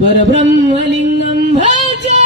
परब्रह्मलिंगम भजे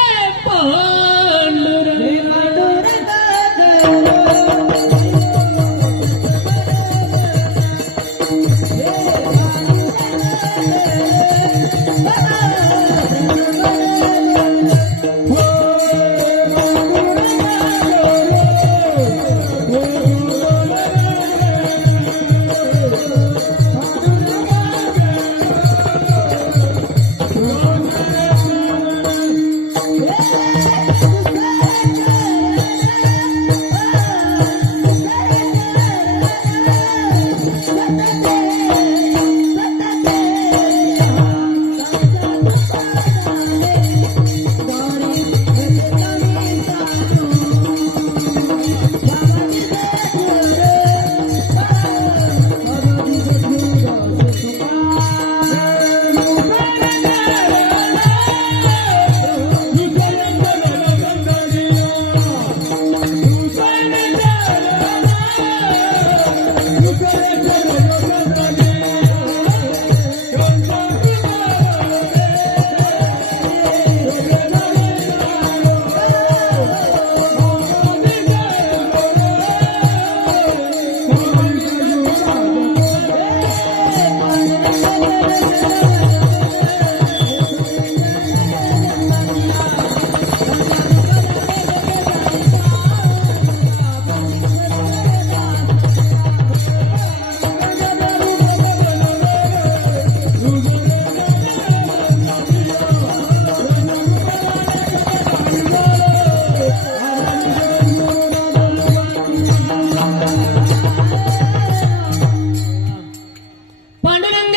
पांडुरंग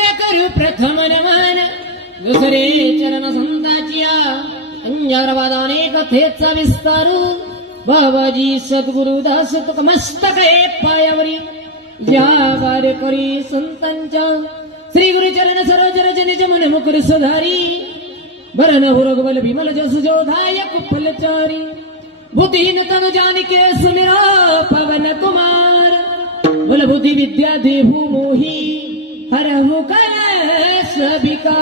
दुसरे चरण संताचिया अंजारवादाने कथेचा विस्तार बाबाजी सद्गुरुदास तुक मस्तक पायावरी या वार करी संतांच्या श्री गुरुचरण सरोज रजनिज मन मुकुर सुधारी भरण हुरगबल भीमल जसु जोधाय कुफलचारी बुद्धिहीन तनु जानिके सुमिरा पवन कुमार बल बुद्धि विद्या देहु मोही हरहु कर सबिका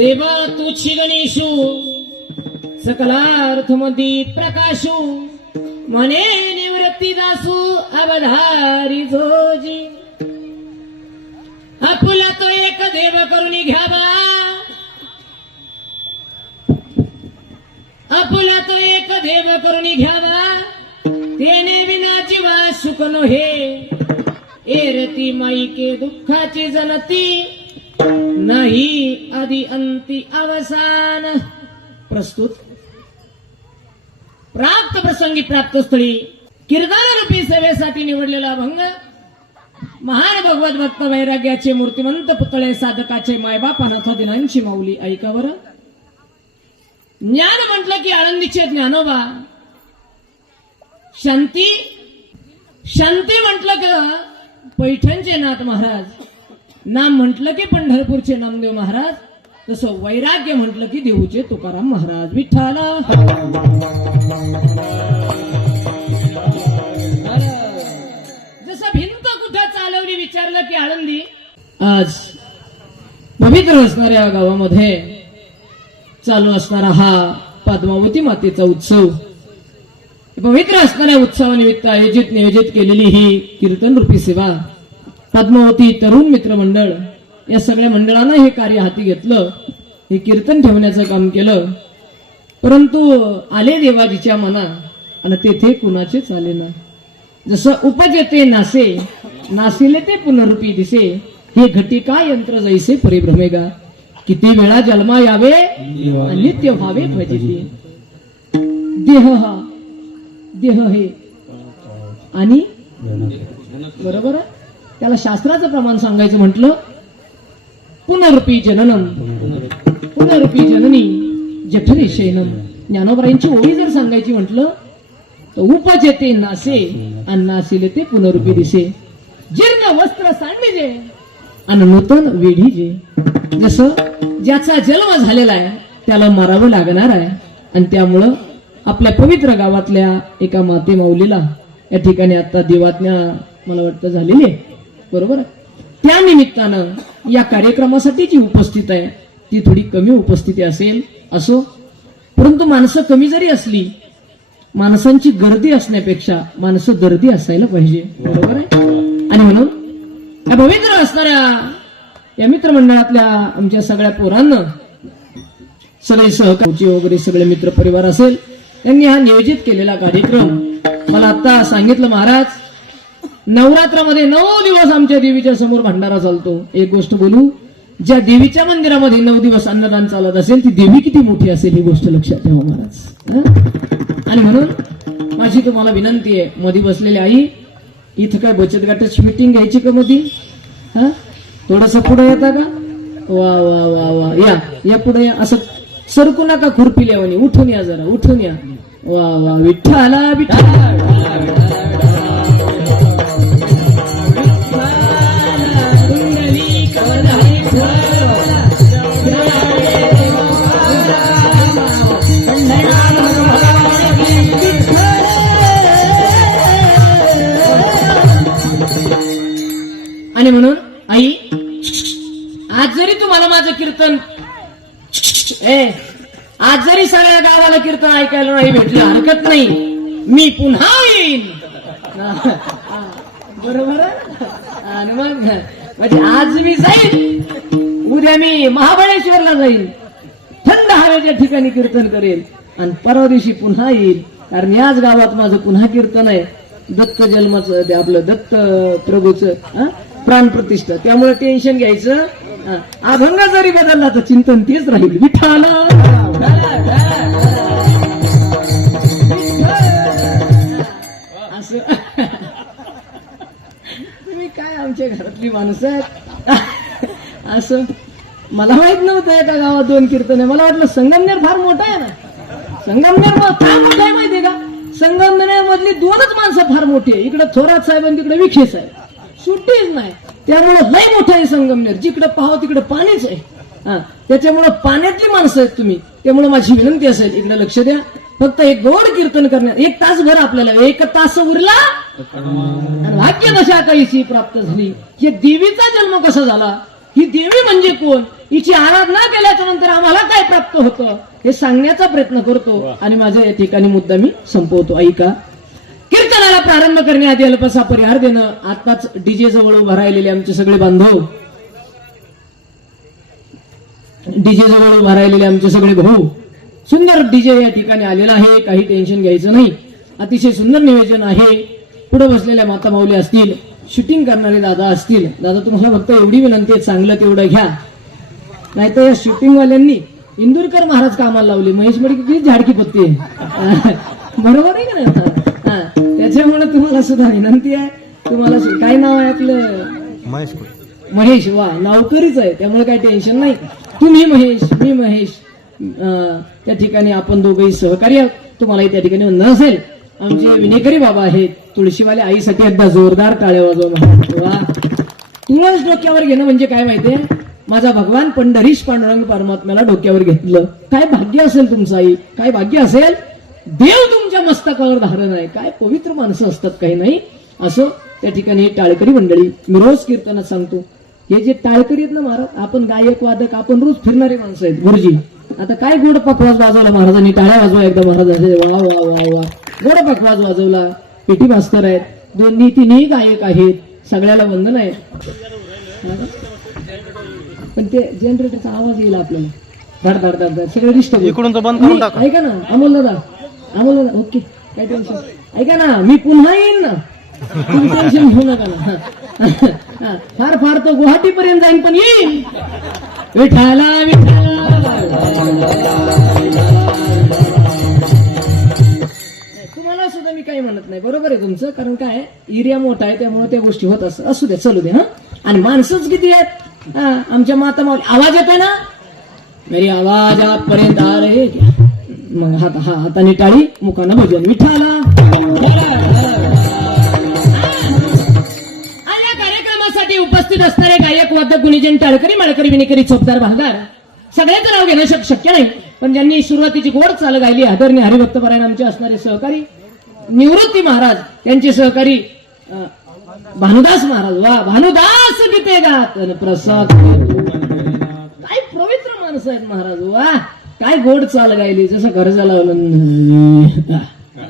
देवा तुझी गणेशू सकलार्थमती प्रकाशू मने निवृत्ती दासू अवधारी जोजी आपुला तो एक देव करुणी घ्यावा आपुला तो एक देव करुणी घ्यावा तेने विना जीवा सुख नोहे एरती माई के दुःखाची जनती नाही आदि अंती अवसान प्रस्तुत प्राप्त प्रसंगी प्राप्त स्थळी कीर्तन रूपी सेवेसाठी निवडलेला भंग महान भगवत भक्त वैराग्याचे मूर्तिमंत पुतळे साधकाचे मायबाप अनाथ दिनांची माऊली ऐका बरं. ज्ञान म्हटलं की आळंदीचे ज्ञानोबा, शांती म्हटलं की पैठणचे नाथ महाराज, नाम म्हटलं की पंढरपूरचे नामदेव महाराज, तसं वैराग्य म्हटलं की देऊचे तुकाराम महाराज. विठ्ठला जसं भिंत कुठं चालवली विचारलं की आळंदी. आज पवित्र असणाऱ्या गावामध्ये चालू असणारा हा पद्मावती मातेचा उत्सव, पवित्र असणाऱ्या उत्सवानिमित्त नियोजित केलेली ही कीर्तन रूपी सेवा पद्मावती तरुण मित्र मंडळ या सगळ्या मंडळानं हे कार्य हाती घेतलं. हे कीर्तन ठेवण्याचं काम केलं, परंतु आले देवाजीच्या मना आणि तेथे कुणाचेच आले ना. जसं उपजेते नासे, नासिले ते पुनरुपी दिसे, हे घटिका यंत्र जैसे परिभ्रमेगा. किती वेळा जन्मा यावे नित्य व्हावे भजिते. देह हा देह हे आणि बरोबर आहे. त्याला शास्त्राचं प्रमाण सांगायचं म्हटलं पुनरुपी जननम पुनरुपी जननी जठरे शयनम. ज्ञानोबरायांची ओळी जर सांगायची म्हटलं तर उपजेते नासे आणि नासिले ते पुनरुपी दिसे. जीर्ण वस्त्र सांडीजे आणि नूतन वेढीजे. जसं ज्याचा जन्म झालेला आहे त्याला मारावं लागणार आहे, आणि त्यामुळं आपल्या पवित्र गावातल्या एका माते माऊलीला या ठिकाणी आता देवाज्ञा मला वाटतं झालेली आहे, बरोबर. त्या निमित्तानं या कार्यक्रमासाठी जी उपस्थित आहे ती थोडी कमी उपस्थिती असेल असो, परंतु माणसं कमी जरी असली, माणसांची गर्दी असण्यापेक्षा माणसं गर्दी असायला पाहिजे, बरोबर आहे. आणि म्हणून या पवित्र असणाऱ्या या मित्रमंडळातल्या आमच्या सगळ्या पोरांना, सगळे सहकारी वगैरे सगळे मित्र परिवार असेल, त्यांनी हा नियोजित केलेला कार्यक्रम मला आता सांगितलं महाराज. नवरात्रामध्ये 9 दिवस आमच्या देवीच्या समोर भंडारा चालतो. एक गोष्ट बोलू, ज्या देवीच्या मंदिरामध्ये 9 दिवस अन्नदान चालत असेल ती देवी किती मोठी असेल ही गोष्ट लक्षात ठेवा महाराज. आणि म्हणून माझी तुम्हाला विनंती आहे, मधी बसलेली आई, इथं काय बचत गटाची मीटिंग घ्यायची का मधी? हा, थोडस पुढे येता का? वा वा वा वा, या पुढे या. असं सरकू नका खुरपिल्यावानी, उठून या जरा, उठून या. वा वा, विठ्ठला विठ्ठला. आणि म्हणून आई, आज जरी तुम्हाला माझं कीर्तन आज जरी सगळ्या गावाला कीर्तन ऐकायला नाही भेटलं हरकत नाही, मी पुन्हा येईन, बरोबर. आणि मग म्हणजे आज मी जाईन, उद्या मी महाबळेश्वरला जाईन, थंड हवेच्या ठिकाणी कीर्तन करेल, आणि परवा दिवशी पुन्हा येईल, कारण याच गावात माझं पुन्हा कीर्तन आहे. दत्त जन्माचं, ते आपलं दत्त प्रभूचं प्राण प्रतिष्ठा. त्यामुळे टेन्शन घ्यायचं, अभंग जरी बदलला तर चिंतन तेच राहील. विठ्ठला असं. तुम्ही काय आमच्या घरातली माणसं आहेत असं. मला माहित नव्हतं एका गावात 2 कीर्तन आहे. मला वाटलं संगमनेर फार मोठा आहे ना. संगमनेर काय मोठं आहे माहितीये का? संगमनेर मधली 2च माणसं फार मोठी आहे. इकडे थोरात साहेब आणि तिकडे विखे साहेब, सुट्टीच नाही. त्यामुळं लय मोठं आहे संगमनेर. जिकडे पाहावं तिकडे पाणीच आहे. त्याच्यामुळं पाण्यातली माणसं आहेत तुम्ही. त्यामुळे माझी विनंती असेल, इकडे लक्ष द्या. फक्त एक गोड कीर्तन करण्यात 1 तासभर आपल्याला, 1 तास उरला आणि भाग्य दशा काहीशी प्राप्त झाली. हे देवीचा जन्म कसा झाला, ही देवी म्हणजे कोण, हिची आराधना केल्याच्या नंतर आम्हाला काय प्राप्त होतं हे सांगण्याचा प्रयत्न करतो. आणि माझ्या या ठिकाणी मुद्दा मी संपवतो. ऐका, कीर्तनाला प्रारंभ करण्याआधी अल्पसा परिहार देणं. आताच डीजे जवळ उभा राहिलेले आमचे सगळे बांधव, डीजे जवळ उभा राहिलेले आमचे सगळे भाऊ, सुंदर डीजे या ठिकाणी आलेला आहे. काही टेन्शन घ्यायचं नाही, अतिशय सुंदर नियोजन आहे. पुढे बसलेल्या माता माऊली असतील, शूटिंग करणारे दादा असतील. दादा तुम्हाला फक्त एवढी विनंती आहे, चांगलं तेवढं घ्या, नाहीतर या शूटिंग वाल्यांनी इंदुरकर महाराज कामाला लावले. महेश मडके किती झाडकी पत्ती आहे, बरोबर आहे का नाही? त्याच्यामुळे तुम्हाला सुद्धा विनंती आहे. तुम्हाला काय नाव आहे आपलं? महेश. वा, नावकरीच आहे, त्यामुळे काही टेन्शन नाही. तुम्ही महेश, मी महेश, त्या ठिकाणी आपण दोघंही सहकारी आहोत. तुम्हालाही त्या ठिकाणी वंदन असेल. आमचे विनेकरी बाबा आहेत, तुळशीवाले आईसाठी एकदा जोरदार टाळ्या वाजवा. वा, तुळस डोक्यावर घेणं म्हणजे काय माहितीये, माझा भगवान पंढरीश पांडुरंग परमात्म्याला डोक्यावर घेतलं. काय भाग्य असेल तुमचं आई, काय भाग्य असेल. देव तुमच्या मस्तकावर धारण आहे. काय पवित्र माणसं असतात काही नाही. असं त्या ठिकाणी टाळकरी मंडळी, मी रोज कीर्तनात सांगतो, हे जे टाळकरी आहेत ना महाराज, आपण गायक वादक, आपण रोज फिरणारे माणसं आहेत. गुरुजी आता काय गोड पकवाज वाजवला महाराजांनी, टाळ्या वाजवा एकदा महाराजांचे, वा वा वा वा, गोड पकवाज वाजवला. पेटी मास्तर आहेत, दोन्ही तिन्ही गायक आहेत, सगळ्याला वंदन आहे. पण ते जनरेटरचा आवाज येईल आपल्याला, धड धड धड धड सगळे डिस्टर्ब. इकडून तो बंद करून टाका. ऐका ना अमोल दादा, ओके, काय टेन्शन. ऐका ना, मी पुन्हा येईन ना, तुम्ही टेन्शन घेऊ नका ना. फार फार तो गुवाहाटी पर्यंत जाईन पण येईन. विठाला विठाला. तुम्हाला सुद्धा मी काही म्हणत नाही, बरोबर आहे तुमचं, कारण काय एरिया मोठा आहे त्यामुळे त्या गोष्टी होत असतात. असू द्या, चलू द्या. हा, आणि माणसंच किती आहेत. आमच्या माता माऊली आवाज येतोय ना, मेरी आवाज आपर्यंत आ रही है. मग हाताने टाळी, मुखानं भजन. विठाला. आज या कार्यक्रमासाठी उपस्थित असणारे गायक वादक गुणीजन टाळकरी माळकरी विणेकरी चोपदार भालदार सगळ्यांचं नाव घेणं शक्य नाही, पण ज्यांनी सुरुवातीची गोड चाल गायली आदरणीय हरिभक्तपरायण आमचे असणारे सहकारी निवृत्ती महाराज, त्यांचे सहकारी भानुदास महाराज. वा, भानुदास गीते गात प्रसाद. काय पवित्र माणसं आहेत महाराज. वा, काय गोड चाल गायली, जसं घरचा लावलं.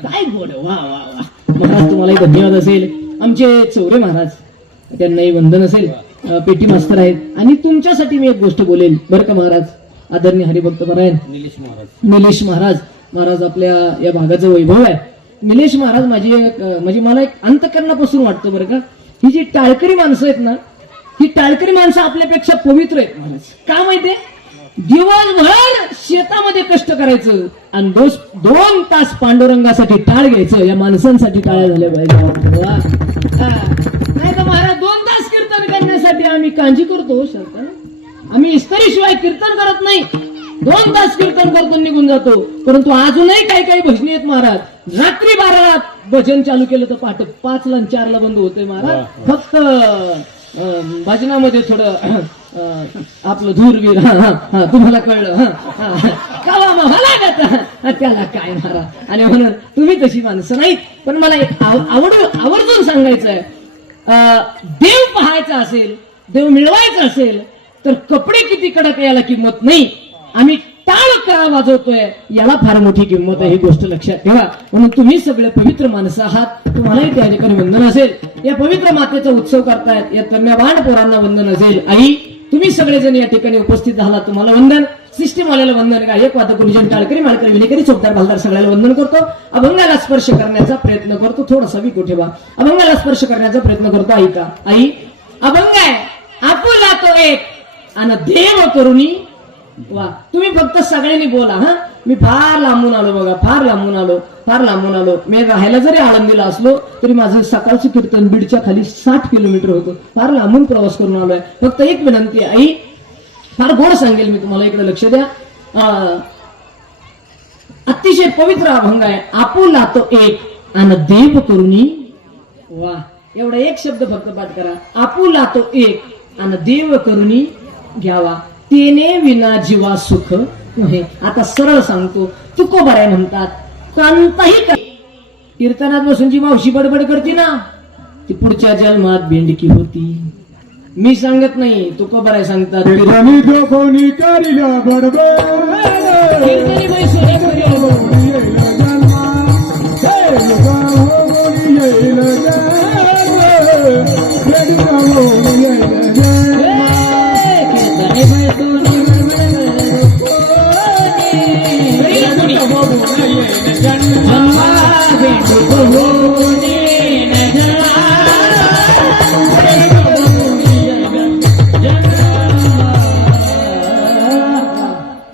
काय गोड. वा वा वा महाराज, तुम्हालाही धन्यवाद असेल. आमचे चौरे महाराज, त्यांनाही वंदन असेल. पेटी मास्तर आहेत. आणि तुमच्यासाठी मी एक गोष्ट बोलेल बरं का महाराज, आदरणीय हरिभक्तपरायण निलेश महाराज. महाराज आपल्या या भागाचं वैभव आहे. निलेश महाराज म्हणजे मला एक अंतकरणापासून वाटतं बरं का, ही जी टाळकरी माणसं आहेत ना, ही टाळकरी माणसं आपल्यापेक्षा पवित्र आहेत महाराज. का माहितीये, दिवसभर शेतामध्ये कष्ट करायचं आणि 2 तास पांडुरंगासाठी टाळ घ्यायचं. या माणसांसाठी टाळ्या झाल्या पाहिजे. नाही तर महाराज 2 तास कीर्तन करण्यासाठी आम्ही कांजी करतो. आम्ही इस्त्रीशिवाय कीर्तन करत नाही. 2 तास कीर्तन करतो निघून जातो. परंतु अजूनही काही काही भजनी आहेत महाराज. रात्री 12ला भजन चालू केलं तर पहाटे 5ला आणि 4ला बंद होतंय महाराज. फक्त भजनामध्ये थोडं आपलं धूरवीर, तुम्हाला कळलं कावा मला त्याला काय महाराज. आणि म्हणून तुम्ही तशी माणसं नाहीत. पण मला एक आवर्जून सांगायचं आहे, देव पाहायचा असेल, देव मिळवायचा असेल तर कपडे किती कडक याला किंमत नाही. आम्ही टाळ का वाजवतोय याला फार मोठी किंमत आहे. ही गोष्ट लक्षात ठेवा. म्हणून तुम्ही सगळे पवित्र माणसं आहात, तुम्हालाही त्या ठिकाणी वंदन असेल. या पवित्र मातेचा उत्सव करतायत, या तन्यवान पोरांना वंदन असेल. आई, तुम्ही सगळेजण या ठिकाणी उपस्थित झालात, तुम्हाला वंदन. सिस्टीमवाल्याला वंदन, गायक वादक गुरुजन टाळकरी माळकरी विणेकरी चोपदार भालदार सगळ्याला वंदन करतो. अभंगाला स्पर्श करण्याचा प्रयत्न करतो. थोडासा विकू ठेवा. अभंगाला स्पर्श करण्याचा प्रयत्न करतो. आई का आई, अभंग आहे आपुला तो एक आणि देव करुणी. वा, तुम्ही फक्त सगळ्यांनी बोला. हा, मी फार लांबून आलो बघा, फार लांबून आलो. मी राहायला जरी आळंदीला असलो तरी माझं सकाळचं कीर्तन बीडच्या खाली 60 किलोमीटर होतं. फार लांबून प्रवास करून आलोय. फक्त एक विनंती आहे आई, फार गोड सांगेल मी तुम्हाला, इकडे लक्ष द्या. अतिशय पवित्र अभंग आहे. आपुला तो एक आणि देव करुणी. वा, एवढा एक शब्द फक्त पाठ करा. आपुला तो एक आणि देव करुणी घ्यावा, तेने विना जीवा सुख नव्हे. आता सरळ सांगतो, तुकोबाराय म्हणतात कोणताही कीर्तनात बसून जी मावशी बडबड करते ना, ती पुढच्या जन्मात बेंडकी होती. मी सांगत नाही, तुकोबाराय सांगतात.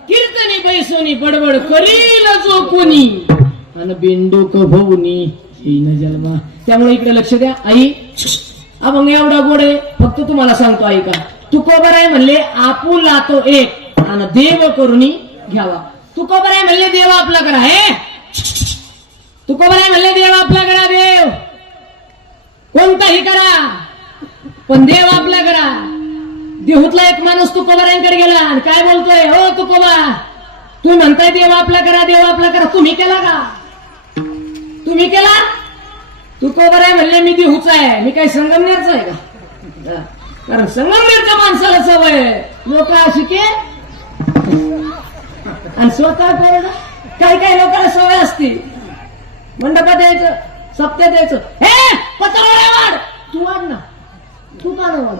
कीर्तनी बैसोनी बडबड करील जो कोणी आणि बिंडूक भोवनी येईन जन्मा. त्यामुळे इकडे लक्ष द्या. आई, अभंग एवढा गोड आहे, फक्त तुम्हाला सांगतो ऐका. तुकोबाराय म्हणले आपुला तो एक आणि देव करुणी घ्यावा. तुकोबाराय म्हणले देव आपला करा. हे तुकोबाराय म्हणले देव आपला करा. देव कोणताही करा, पण देव आपला करा. देहूतला एक माणूस तुकोबारांकडे गेला आणि काय बोलतोय, हो तुकोबा, तुम्ही म्हणताय देव आपला करा, देव आपला करा, तुम्ही केला का? तुम्ही केला? तुकोबाराय म्हणले मी देहूचा आहे, मी काही संगमनेरचा आहे का? कारण संगमनेरच्या माणसाला सवय लोक अशी के आणि स्वतः करणं. काही काही लोकांना सवय असते मंडपात यायचं, सप्त्यात यायचं, हे पत्रावळ्या वाढ, तू वाढ ना, तू का ना वाढ.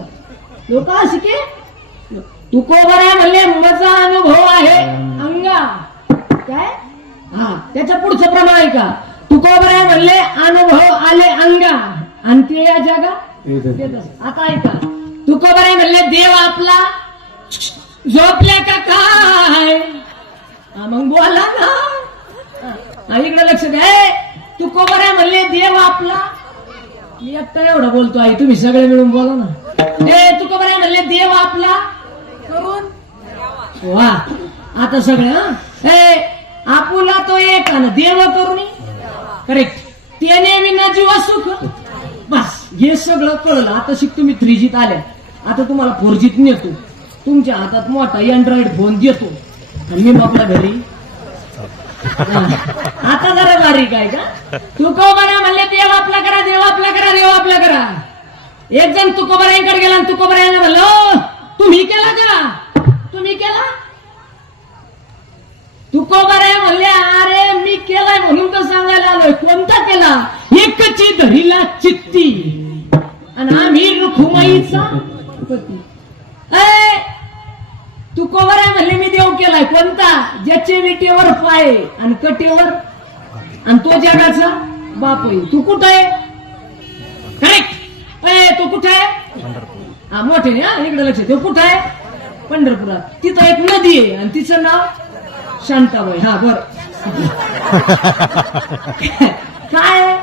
लोक अशी के तुकोबाराय म्हणले माझा अनुभव आहे अंगा. काय? हा, त्याच्या पुढचं प्रमाण आहे का? तुकोबाराय म्हणले अनुभव आले अंगा आणि ते या जगा. आता ऐका, तुकोबाराय म्हणले देव आपला झोपल्या का काय? मग बोला ना, इकडे लक्ष द्या. तुकोबाराय म्हणले देव आपला, मी एकटा एवढं बोलतो आहे, तुम्ही सगळे मिळून बोला ना. तुकोबाराय म्हणले देव आपला करून वा. आता सगळे आपुला तो एक आणि देव करून करेक्ट, त्याने विना जीवा सुख. बस हे सगळं कळलं. आता शिक तुम्ही 3G आल्या, आता तुम्हाला 4G नेतो, तुमच्या हातात मोठा अँड्रॉइड फोन देतो आणि मी आपल्या घरी. आता जरा बारीक आहे का? तुकोबाराय म्हणले देव आपला करा, देव आपला करा, देव आपला करा. एक जण तुकोबारायांकडे गेला आणि तुकोबारायाने म्हणलं तुम्ही केला का? तुम्ही केला? तुकोबाराय म्हणले अरे मी केलाय म्हणून तर सांगायला आलोय. कोणता केला? एकची धरीला चित्ती आणि आम्ही रुखुमाईचा पती. तुकोबाराय म्हणले मी देव केलाय. कोणता? ज्याचे विटेवर पाय आणि कटेवर आणि तो जगाचा बाप आहे. तू कुठं आहे? करेक्ट. तो कुठं आहे? हा मोठे इकडे लक्ष. तो कुठं आहे? पंढरपुरात. तिथं एक नदी आहे आणि तिचं नाव शांताबाई. हा बर काय?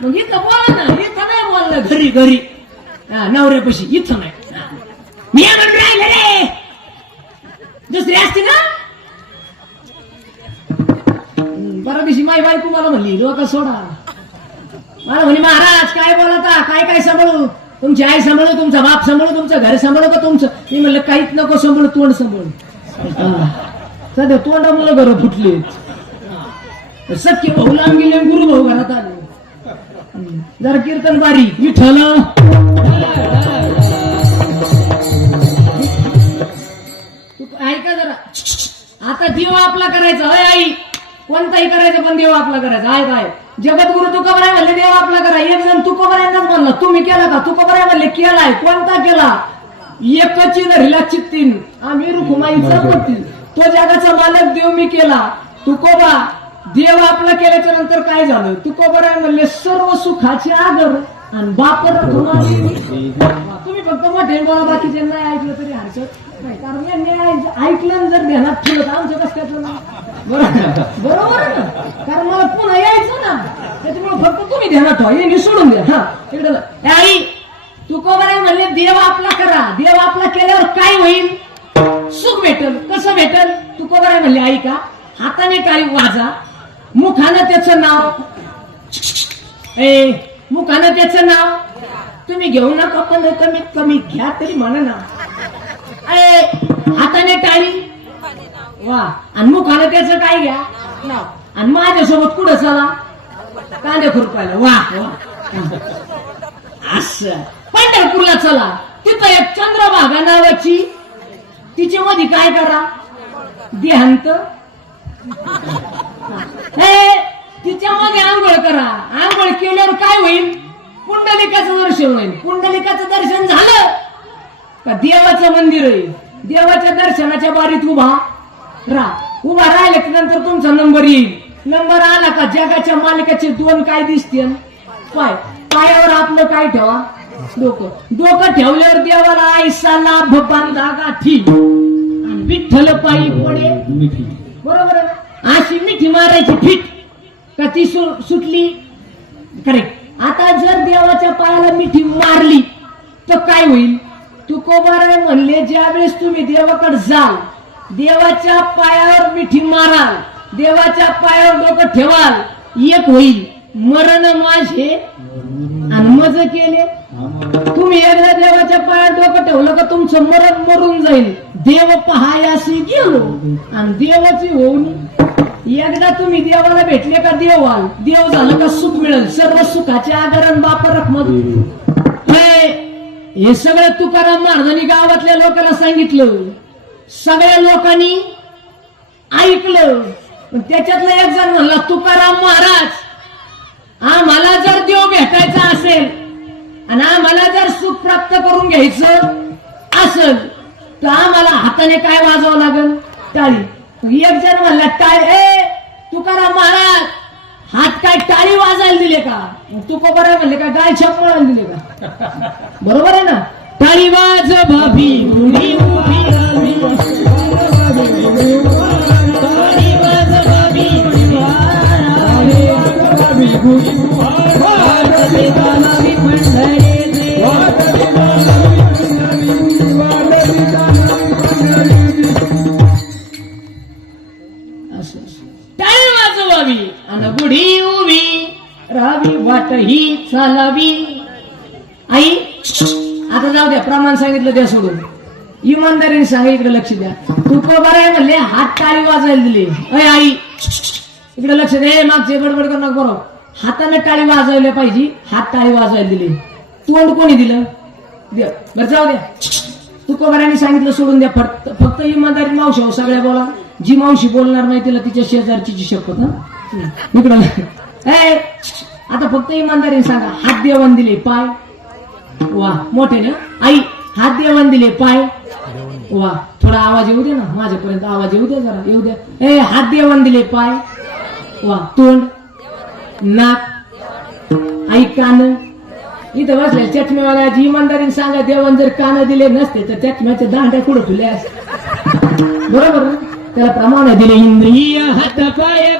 मग इथं बोला ना, इथं नाही बोललं. घरी घरी नवऱ्यापाशी, इथं नाही. मी राहिलं रे, दुसरी असते ना. बरा दिवशी माई बायको मला म्हणली लोक सोडा. मला म्हणे महाराज काय बोलता, काय काय सांभाळू, तुमची आई सांभाळू, तुमचा बाप सांभाळू, तुमचं घर सांभाळू का तुमचं? मी म्हणलं काहीच नको सांभाळू, तोंड सांभाळू. सध्या तोंडा मुलं घरं फुटले. सख्य भाऊ लांब गेले, गुरु भाऊ घरात आले. जरा कीर्तन बारी विठ्ठल. ऐका जरा, आता देव आपला करायचा. अय आई, कोणताही करायचं पण देव आपला करायचा. आहे काय? जगद्गुरु तुकोबाराय म्हणले देव आपला करा. एक जण तुकोबारायांनाच म्हणला तुम्ही केला का? तुकोबाराय म्हणले केलाय. कोणता केला? एकची धरीला चित्तीन आम्ही रुखुमाईचा पती. तो जगाचा मालक देव मी केला. तुकोबा देव आपला केल्याच्या नंतर काय झालं? तुकोबाराय म्हणले सर्व सुखाचे आगर आणि बाप रुखुमाई. तुम्ही फक्त मोठे बोला, बाकीचे नाही ऐकलं तरी हरकत नाही. कारण यांनी ऐकलं जर ध्यानात ठेवलं तर आमचं कसं काय ना. बरोबर आहे ना, कारण मला पुन्हा यायचं ना, त्याच्यामुळे फक्त तुम्ही ध्यानात ठेवा, यांनी सोडून द्या. हा इकडे आई, तुकोबाराय म्हणले देव आपला करा. देव आपला केल्यावर काय होईल? सुख भेटल. कसं भेटल? तुकोबाराय म्हणले आई का हाताने काही वाजा, मुखानं त्याचं नाव, मुखानं त्याचं नाव तुम्ही घेऊ नका, पण कमीत कमी घ्या तरी म्हणा ना. हाताने टाळी वा आणि मुखानं त्याचं काय घ्या नाव. आणि माझ्यासोबत कुठं चला? कांदे खुरपायला. वा वा. असं पंढरपूरला चला. तिथं एक चंद्रभागा नावाची, तिच्या मध्ये काय करा? देहांत. तिच्यामध्ये आंघोळ करा. आंघोळ केल्यावर काय होईल? पुंडलिकाचं दर्शन होईल. पुंडलिकाचं दर्शन झालं का देवाचं मंदिर आहे. देवाच्या दर्शनाच्या बारीत उभा राहा. उभा राहिल्या की नंतर तुमचा नंबर येईल. नंबर आला का जगाच्या मालकाचे 2 काय दिसतील? पाय. पायावर आपलं काय ठेवा? डोकं. डोकं ठेवल्यावर देवाला आयसा लाभ बांधा गाठी आणि विठ्ठल पायी पडे मिठी. बरोबर आहे ना? अशी मिठी मारायची फिट का ती सुटली? करेक्ट. आता जर देवाच्या पायाला मिठी मारली तर काय होईल? तुकोबाराय म्हणले ज्यावेळेस तुम्ही देवाकडे जाल, देवाच्या पायावर मिठी माराल, देवाच्या पायावर डोकं ठेवाल, एक होईल मरण माझे आणि मज केले. तुम्ही एकदा देवाच्या पायात डोकं ठेवलं का तुमचं मरण मरून जाईल. देव पहायाशी गेलो आणि देवाची होऊन एकदा तुम्ही देवाला भेटले का देव आल. देव झालं का सुख मिळेल. सर्व सुखाचे आगरण बाप रखमत. हे सगळं तुकाराम महाराजांनी गावातल्या लोकांना सांगितलं. सगळ्या लोकांनी ऐकलं. पण त्याच्यातला एक जण म्हणला तुकाराम महाराज, आम्हाला जर देव भेटायचा असेल आणि आम्हाला जर सुख प्राप्त करून घ्यायचं असेल तर आम्हाला हाताने काय वाजवावं लागेल? टाळी. एक जण म्हणला टाळी. तुकाराम महाराज हात काय टाळी वाजायला दिले का? तुकोबरा म्हणले का गाय छापळायला दिले का? बरोबर आहे ना. टाळी वाज भाभी उभी उभी रावी, टाळी वाज भाभी टाळी वाजवावी आणि गुढी उभी राहावी, वाट ही चालावी. आई आता जाऊ द्या, प्रमाण सांगितलं द्या सोडून. इमानदारीने सांगा, इकडे लक्ष द्या. तू बरं आहे म्हणले हात टाळी वाजायला दिली. अय आई इकडे लक्ष दे. मागचे बडबड करू नका. बरोबर हाताने टाळी वाजवल्या पाहिजे. हात टाळी वाजवायला दिली. तोंड कोणी दिलं? बरं जाऊ द्या. तुकोबारांनी सांगितलं सोडून द्या. फक्त इमानदारी मावशी हो सगळ्या बोला. जी मावशी बोलणार नाही तिला तिच्या शेजारची शपथ. इकडं आता फक्त इमानदारीने सांगा. हात देवान दिले पाय. वा मोठे ना. आई हात देवान दिले पाय. वा थोडा आवाज येऊ दे ना. माझ्यापर्यंत आवाज येऊ द्या जरा. येऊ द्या. हात देवान दिले पाय. वा तोंड नाक आई कान. इथं बसल्या चष्मेवाल्या जी इमानदारीने सांगा. देवान जर कान दिले नसते तर चष्म्याचे दांड्या कुठं ठेवले असते? बरोबर ना. त्याला प्रमाण दिले. इंद्रिय हात पाय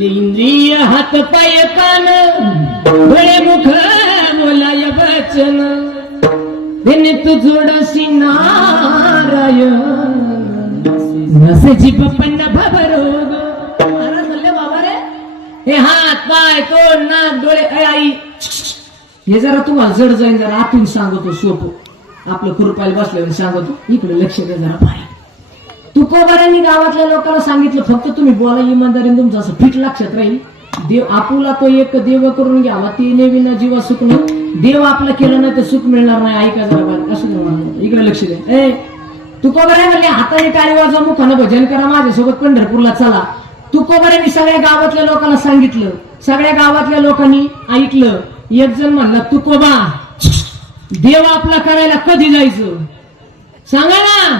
इंद्रिय हात पाय कान डोळे मुख बोलाय वचन देणे तू जोडसी नारायण नसेची पप्पन्न भवरोग. महाराज म्हणले बाबा रे हे हात पाय तोंड नाक डोळे. आई हे जरा तुम्हाला जड जाईन. जरा आतून सांगतो सोपं. आपलं खुरपायला बसल्यावर सांगतो. इकडे लक्ष द्या जरा. पाय तुकोबारांनी गावातल्या लोकांना सांगितलं फक्त तुम्ही बोला इमानदारीने. तुमचं असं फिट लक्षात राहील. देव आपुला तो एक देव करून घ्यावा ते नेविना जीवा सुख नाही. देव आपलं केलं नाही तर सुख मिळणार नाही. ऐका जरा असं. इकडे लक्ष द्या. तुकोबारा म्हणले हाताने टाळी वाजवा, मुखानं भजन करा, माझ्यासोबत पंढरपूरला चला. तुकोबारांनी सगळ्या गावातल्या लोकांना सांगितलं. सगळ्या गावातल्या लोकांनी ऐकलं. एक जण म्हणला तुकोबा देव आपला करायला कधी जायचं सांगा ना.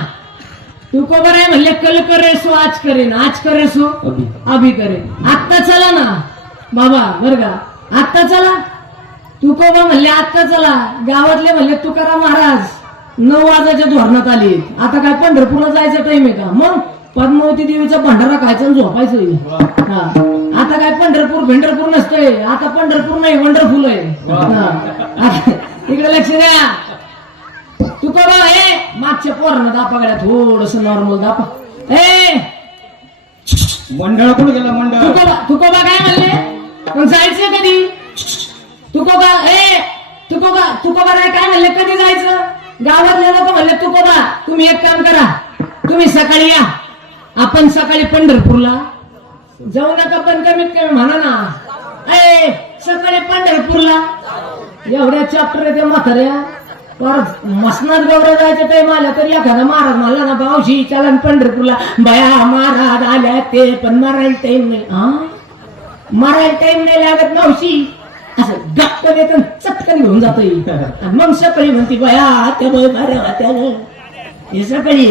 तुकोबारा म्हणले कल करे सो आज करेन, आज करे सो अभी करेन. आत्ता चला ना बाबा बर का. आत्ता चला. तुकोबा म्हणले आत्ता चला. गावातले म्हणले तुकाराम महाराज 9 वाजाच्या धोरणात आले. आता काय पंढरपूरला जायचं टाइम आहे का? मग पद्मावती देवीचा भंडारा खायचा आणि झोपायचं. आता काय पंढरपूर नसतंय. आता पंढरपूर नाही वंडरफुल आहे. इकडे लक्ष द्या. तुकोबा मागच्या पोरांना दापा गड्या थोडस नॉर्मल दापा. मंडळ कुठे गेला मंडळ? तुकोबा काय म्हणले? पण जायचं कधी? तुकोबा काय म्हणले कधी जायचं? गावातले लोक म्हणले तुकोबा तुम्ही एक काम करा. तुम्ही सकाळी या. आपण सकाळी पंढरपूरला जाऊ नका पण कमीत कमी म्हणा ना. सकाळी पंढरपूरला एवढ्या चॅप्टर आहे त्या म्हाताऱ्या. परत मसनात गौरव जायचं टाइम आला तर एखादा महाराज म्हणला ना बावशी चला पंढरपूरला. बया महाराज आल्या ते पण मारायला टाइम नाही. मारायला टाइम नाही लागत मावशी. असं गप्पन येतं चटकन घेऊन जात. मग सकाळी म्हणते बया त्या हे सकाळी.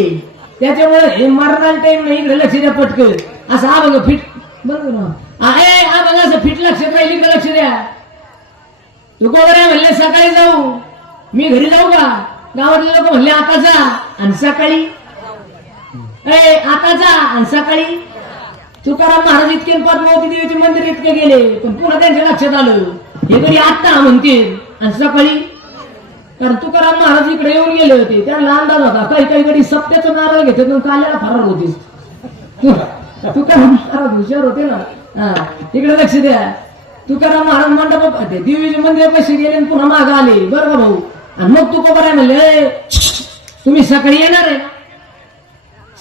त्याच्यामुळे हे मारायला टाइम नाही. इकडे लक्ष द्या पटकन. असं हा बघ फिट बरोबर ना. हा बघा असं फिट लक्षात राहील. इकडे लक्ष द्या. तुकोबारा म्हणले सकाळी जाऊ. मी घरी जाऊ का? गावातले लोक म्हणले आता जा. आणि सकाळी आता जा. आणि सकाळी तुकाराम महाराज इतके पद्मावती देवीचे मंदिर इतके गेले, पण पुन्हा त्यांच्या लक्षात आलं हे कधी आता म्हणतील. आणि सकाळी कारण तुकाराम महाराज इकडे येऊन गेले होते, त्यांना अंदाज होता काही काही कधी सप्त्याचं नारळ घेते काल्याला फरार होते. तुकाराम महाराज हुशार होते ना. हा, इकडे लक्ष द्या. तुकाराम महाराज मंडप देवीचे मंदिर पैसे गेले आणि पुन्हा मागे आले बरं का भाऊ. आणि मग तू कोबरा म्हणले तुम्ही सकाळी येणार आहे?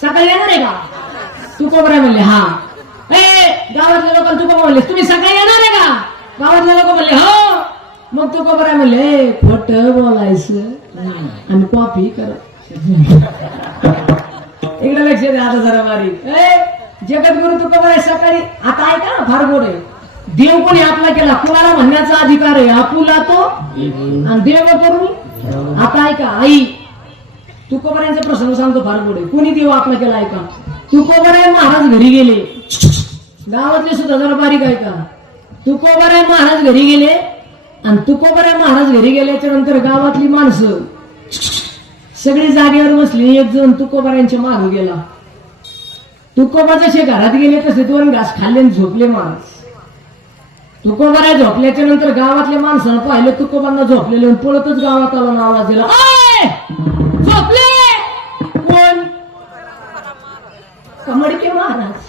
सकाळी येणार आहे का? तू कोबरा म्हणले हा. गावातल्या लोकांना तू कोबरा म्हणले तुम्ही सकाळी येणार आहे का? गावातले लोक म्हणले हो. मग तू कोबरा म्हणले खोट बोलायचं आणि कॉपी कर. इकडे लक्ष द्या आता जरा बारीक. जगद्गुरु तू कोबरा सकाळी आता ऐका ना फार गोड आहे. देव कोणी आपला केला कुणाला म्हणण्याचा अधिकार आहे. आपुला तो आणि देव करून. आता ऐका आई तुकोबऱ्यांचा प्रसंग सांगतो फार गोड आहे. कोणी देव आपला केला ऐका. तुकोबराय महाराज घरी गेले. गावातले सुद्धा जरा बारीक ऐका. तुकोबराय महाराज घरी गेले आणि तुकोबराय महाराज घरी गेल्याच्या नंतर गावातली माणसं सगळी जागेवर बसली. एक जण तुकोबरायांच्या मागे गेला. तुकोबा जसे घरात गेले तसे 2 घास खाल्ले आणि झोपले महाराज. तुकोबराय झोपल्याच्या नंतर गावातल्या माणसानं पाहिलं तुकोबांना झोपलेले, पळतच गावात आला आवाज दिला झोपले. कोण? कमडके महाराज.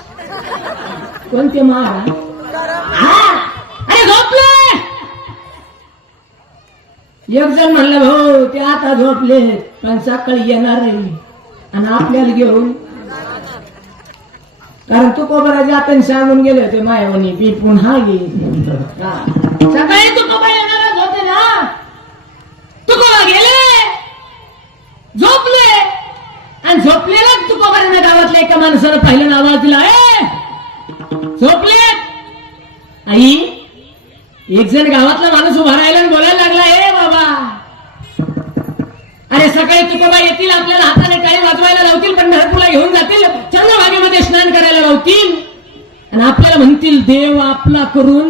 कोणते महाराज? अरे झोपले. एक जण म्हणलं हो ते आता झोपले पण सकाळी येणार आहे आणि आपल्याला घेऊन. कारण तुकोबरा जाताना सांगून गेले होते मायावणी पी पुन्हा घे. सकाळी तुकोबा येणारच होते ना. तुकोबा गेले झोपले आणि झोपलेला तुकोबाऱ्यांना गावातल्या एका माणसानं पाहिलं आवाज दिला झोपले. आई एक जण गावातला माणूस उभा राहिला आणि बोलायला लागला बाबा अरे सकाळी तुकोबा येतील आपल्याला हाताने टाळी वाजवायला लावतील, पंढरपूरला घेऊन जातील, चंद्रभागेमध्ये स्नान करायला लावतील आणि आपल्याला म्हणतील देव आपला करून.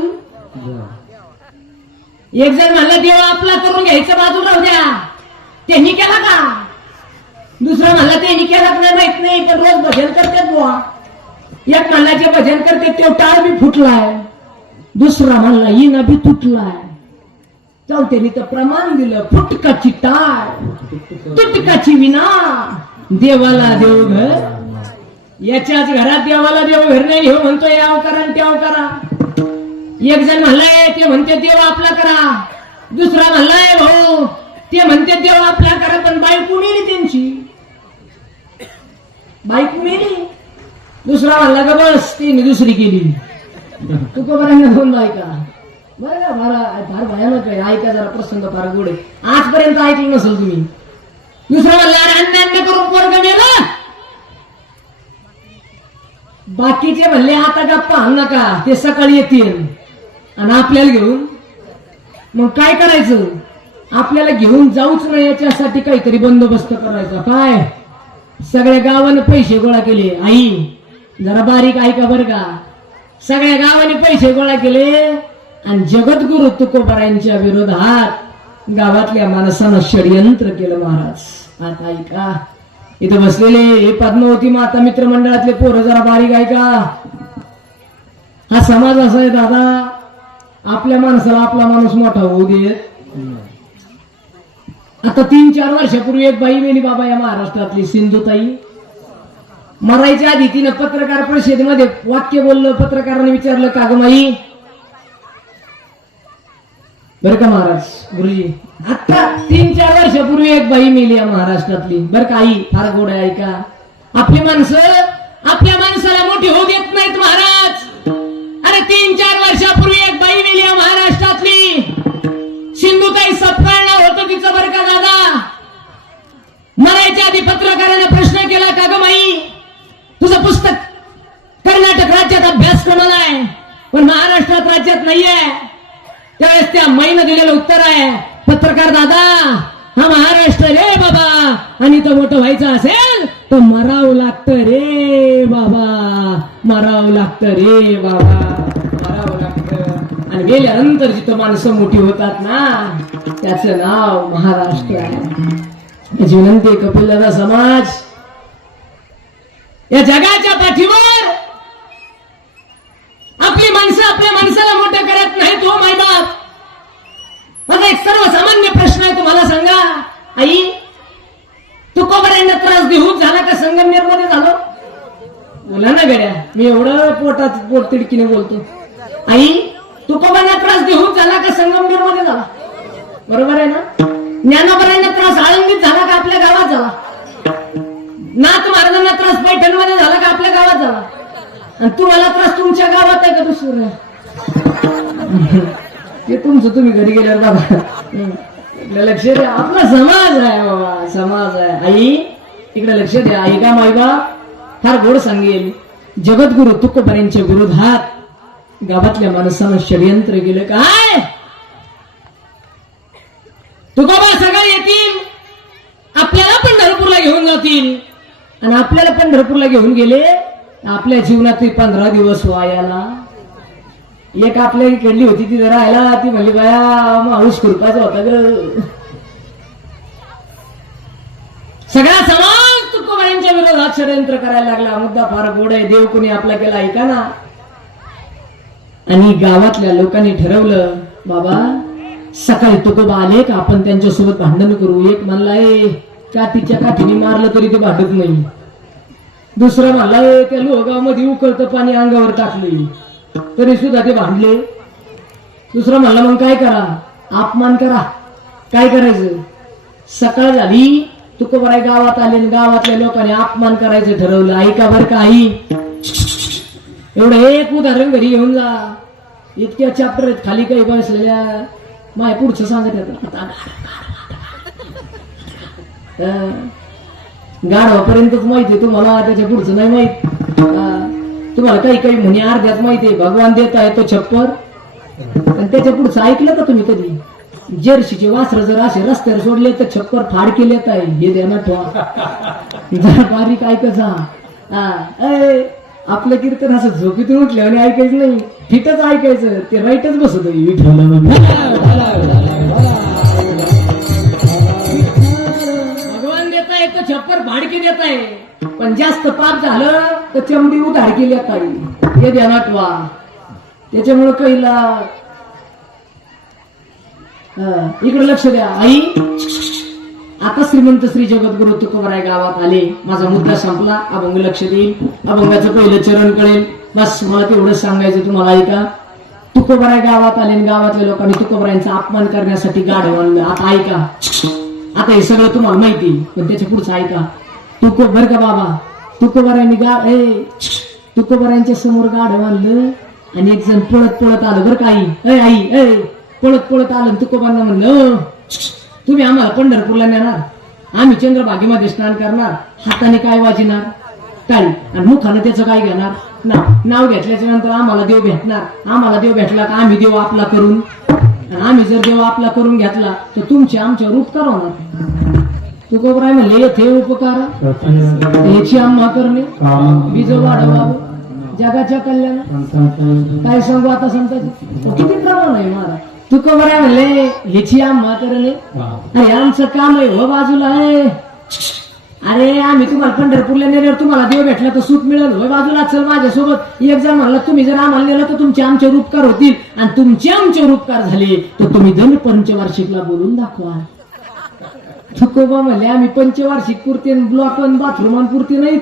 एक जण म्हणला देव आपला करून घ्यायचं बाजूला राहू द्या, त्यांनी केला का? दुसरा म्हणला त्यांनी केला नाही माहित नाही पण रोज भजन करतात बुवा. एक म्हणला जे भजन करते तो टाळ बी फुटलाय, दुसरा म्हणला हिना बी तुटलाय, चौथ्याने तर प्रमाण दिलं फुटकाची टाळ तुटकाची विना देवाला देवघर. याच्याच घरात देवाला देवघर नाही हे म्हणतोय याव करा त्याव करा. एक जण म्हणलाय ते म्हणते देव आपला करा, दुसरा म्हणलाय भाऊ ते म्हणते देव आपला करा पण बायको मेली त्यांची, बायको मेली. दुसरा म्हणला का बस तिने दुसरी केली. तुकोबारांना दोन बायका. बरं का फार भयानक आहे. ऐका जरा प्रसंग फार गोड आहे, आजपर्यंत ऐकलं नसेल तुम्ही. दुसरा म्हणला अन्न करून पोरग मेलं. बाकीचे म्हणले आता गप्पा हाण नका ते सकाळी येतील आणि आपल्याला घेऊन. मग काय करायचं? आपल्याला घेऊन जाऊच नाही याच्यासाठी काहीतरी बंदोबस्त करायचा. काय? सगळ्या गावाने पैसे गोळा केले. आई जरा बारीक ऐका बरं का. सगळ्या गावाने पैसे गोळा केले आणि जगद्गुरु तुकोबारायांच्या विरोधात गावातल्या माणसानं षडयंत्र केलं महाराज. आता ऐका इथं बसलेले हे पद्मावती माता मित्र मंडळातले पोरं जरा बारीक ऐका. हा समाज असा आहे दादा, आपल्या माणसाला आपला माणूस मोठा होऊ देत. आता 3-4 वर्षापूर्वी एक बाई मेली बाबा या महाराष्ट्रातली सिंधुताई. मरायच्या आधी तिनं पत्रकार परिषदेमध्ये वाक्य बोललं. पत्रकारांनी विचारलं का ग माई? बरं का महाराज गुरुजी आता 3-4 वर्षापूर्वी एक बाई मेली या महाराष्ट्रातली. बरं का आई फार गोड आहे ऐका. आपली माणसं आपल्या माणसाला मोठी होऊ देत नाहीत महाराज. अरे 3-4 वर्षापूर्वी एक बाई मेली या महाराष्ट्रातली. सिंधुताई सपकाळ नाव होतं तिचं. बरं का दादा, मरायच्या आधी पत्रकारांना प्रश्न केला का ग माई तुझं पुस्तक कर्नाटक राज्यात अभ्यासक्रमाला आहे पण महाराष्ट्रात राज्यात नाहीये. त्यावेळेस त्या माईनं दिलेलं उत्तर आहे पत्रकार दादा हा महाराष्ट्र रे बाबा आणि तो मोठं व्हायचं असेल तर मरावं लागतं रे बाबा, मरावं लागतं रे बाबा, मरावं लागतं. आणि गेल्यानंतर जिथं माणसं मोठी होतात ना त्याचं नाव महाराष्ट्र आहे. याची विनंती आहे, कपिलदादा समाज या जगाच्या पाठीवर आपली माणसं आपल्या माणसाला मोठं करत नाहीत हो मायबाप. माझा एक सर्वसामान्य प्रश्न आहे, तुम्हाला सांगा आई, तुकोबऱ्यांना त्रास देऊन झाला का संगमनेर मध्ये झालो? बोला ना गड्या, मी एवढं पोट तिडकीने बोलतो. आई, तुकोबऱ्यांना त्रास देऊन झाला का संगमनेर मध्ये झाला? बरोबर आहे ना? ज्ञानोबऱ्यांना त्रास आळंदीत झाला का आपल्या गावात झाला? नाथ महाराजांना त्रास पैठणमध्ये झाला का आपल्या गावात झाला? आणि तुम्हाला त्रास तुमच्या गावात आहे का दुसरं? ते तुमचं तुम्ही घरी गेल्यावर बघा. इकडे लक्ष द्या, आपला समाज आहे बाबा, समाज आहे. आई इकडे लक्ष द्या. आई का मायबा फार गोड सांगेल. जगद्गुरु तुकोबऱ्यांच्या विरोधात गावातल्या माणसानं षडयंत्र केलं. काय तुकोबा सगळे येतील, आपल्याला पंढरपूरला घेऊन जातील, आणि आपल्याला पंढरपूरला घेऊन गेले आपल्या जीवनातील 15 दिवस वायाला. एक आपल्या इकडली होती ती राहायला, ती म्हणली बाया माऊस खुरपाचा होता ग. सगळा समाज तुकोबाईंच्या विरोधात षडयंत्र करायला लागला. मुद्दा फार गोड आहे, देव कोणी आपला केला ऐका ना. आणि गावातल्या लोकांनी ठरवलं, बाबा सकाळी तुकोबा आले का आपण त्यांच्यासोबत भांडण करू. एक म्हणलाय काठीच्या काठीने मारलं तरी ते भांडत नाही. दुसरा म्हणलाय त्या लोगामध्ये उकळतं पाणी अंगावर टाकले तरी सुद्धा ते भांडले. दुसरा म्हणला मग काय करा, अपमान करा. काय करायचं? सकाळ झाली, तुकोबाराय गावात आले, गावातल्या लोकांनी अपमान करायचं ठरवलं. ऐका बरं का आई, एवढं एक उदाहरण घरी घेऊन जा. इतक्या चॅप्टर आहेत खाली काही बसलेल्या. माय पुढचं सांगत येतं गाढवापर्यंतच माहिती तुम्हाला, त्याच्या पुढचं नाही माहित. तुम्हाला काही काही म्हणे अर्ध्यात माहितीये. भगवान देत आहे तो छप्पर, आणि त्याच्या पुढचं ऐकलं का तुम्ही कधी? जर्सीचे वासर जर असे रस्त्यावर सोडले तर छप्पर फाड केलेत आहे, हे ध्यानात ठेवा. जरा बारीक ऐकत आपलं कीर्तन असं झोपीतून उठल्यावर ऐकायचं नाही, फिटच ऐकायचं. ते राईटच बसत भगवान देत आहे तो छप्पर फाडकी देत आहे, पण जास्त पाप झालं तर चमडी उधार केली आहे, हे ध्यानात वा. त्याच्यामुळे कैला इकडे लक्ष द्या. आई आता श्रीमंत श्री जगद्गुरु तुकोबाराय गावात आले. माझा मुद्दा संपला. अभंग लक्ष देईल, अभंगाचं पहिलं चरण कळेल. बस मला तेवढंच सांगायचं तुम्हाला. ऐका, तुकोबाराय गावात आले, गावातल्या लोकांनी तुकोबारायांचा अपमान करण्यासाठी गाढव आणलं. आता ऐका, आता हे सगळं तुम्हाला माहिती, पण त्याच्या पुढचं ऐका. बर का बाबा, तुकोबारायांनी तुकोबारायांच्या समोर गाढव आणलं आणि एक जण पळत पळत आलं. बरं का आई, आई पळत पळत आलं. तुकोबांना म्हणलं, तुम्ही आम्हाला पंढरपूरला नेणार, आम्ही चंद्रभागेमध्ये स्नान करणार, हाताने काय वाजणार टाळी, आणि मुखाने त्याचं काय घेणार नाव घेतल्याच्या नंतर आम्हाला देव भेटणार. आम्हाला देव भेटला का आम्ही देव आपला करून, आम्ही जर देव आपला करून घेतला तर तुमचे आमच्यावर उपकार होणार. तुकोबराय म्हणले, येथे उपकार याची आम्हा करणे, बीज वाढवावं जगाच्या कल्याण. काय सांगू आता संताजी, किती प्रमाण आहे महाराज. तुकोबराय म्हणले, ह्याची आम्हा करणे, अरे आमचं काम आहे हो बाजूला आहे. अरे आम्ही तुम्हाला पंढरपूरला नेल्यावर तुम्हाला देव भेटला तर सुख मिळेल, होय बाजूला चल माझ्यासोबत. एक जण म्हणला, तुम्ही जर आम्हाला नेलं तर तुमचे आमच्यावर उपकार होतील, आणि तुमचे आमच्यावर उपकार झाले तर तुम्ही धन पंचवार्षिकला बोलून दाखवा. तुकोबा म्हणले, आम्ही पंचवार्षिक पुरते ब्लॉक आणि बाथरूम पुरते नाहीत.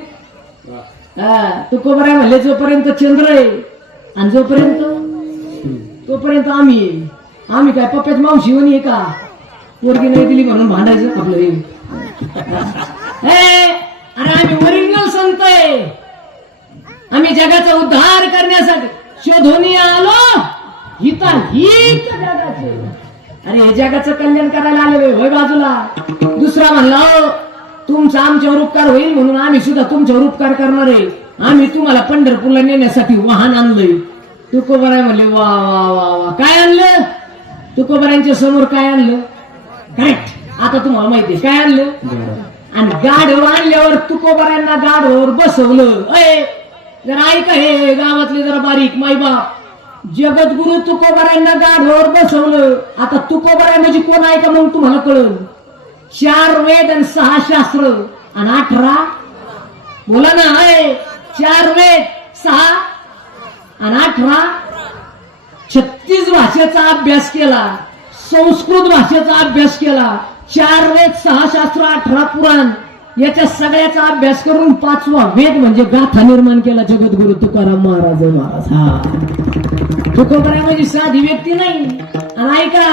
तुकोबराय म्हणले, जोपर्यंत चंद्र आहे आणि जोपर्यंत तोपर्यंत आम्ही काय पप्प्यात मावशी होणी आहे का? पोरगी नाही दिली म्हणून भांडायचं आपलं हे. अरे आम्ही ओरिजिनल संत आहे, आम्ही जगाचा उद्धार करण्यासाठी शोधून आलो. हित जगाचे, अरे हे जगाचं कल्याण करायला आले होय बाजूला. दुसरा म्हणला, तुमचा आमच्यावर उपकार होईल म्हणून आम्ही सुद्धा तुमच्यावर उपकार करणार आहे. आम्ही तुम्हाला पंढरपूरला नेण्यासाठी वाहन आणलंय. तुकोबराय म्हणले, वा वा वा वा. काय आणलं? तुकोबरायांच्या समोर काय आणलं? करेक्ट. आता तुम्हाला माहिती आहे काय आणलं. आणि गाढव आणल्यावर तुकोबरायांना गाढवावर बसवलं. जरा ऐका, हे गावातले जरा बारीक मायबाप, जगद्गुरु तुकोबारायांना गाढवावर बसवलं. आता तुकोबाराय म्हणजे कोण आहे का मग तुम्हाला कळलं. 4 वेद आणि 6 शास्त्र आणि 18 बोला ना. 4 वेद 6 आणि 18 36 भाषेचा अभ्यास केला. संस्कृत भाषेचा अभ्यास केला. 4 वेद 6 शास्त्र 18 पुराण याच्या सगळ्याचा अभ्यास करून 5वा वेद म्हणजे गाथा निर्माण केला जगद्गुरु तुकाराम महाराज. तुकोबाराय म्हणजे साधी व्यक्ती नाही. आणि ऐका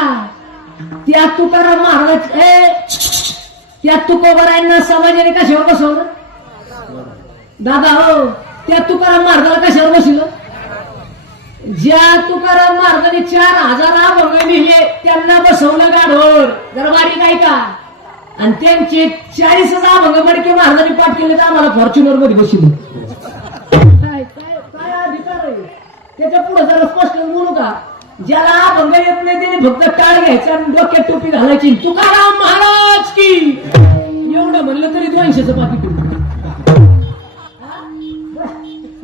त्या तुकाराम महाराज त्या तुकोबारायांना समाजाने कशावर बसवलं दादा हो. त्या तुकाराम महाराजाला कशावर बसवलं. ज्या तुकाराम महाराजांनी 4000 अभंग लिहिले त्यांना बसवलं गाढवावर. जरा बारीक ऐका. आणि त्यांचे 40 अभंग मडके महाराजांनी पाठ केले तर आम्हाला फॉर्च्युनर मध्ये बसवलं. काय अधिकार आहे त्याच्या पुढे जरा स्पष्ट बोलू का. ज्याला अभंग येत नाही त्याने फक्त टाळ घ्यायचा आणि डोक्यात टोपी घालायची. तुकाराम महाराज की एवढं म्हणलं तरी 200चं पाकिट.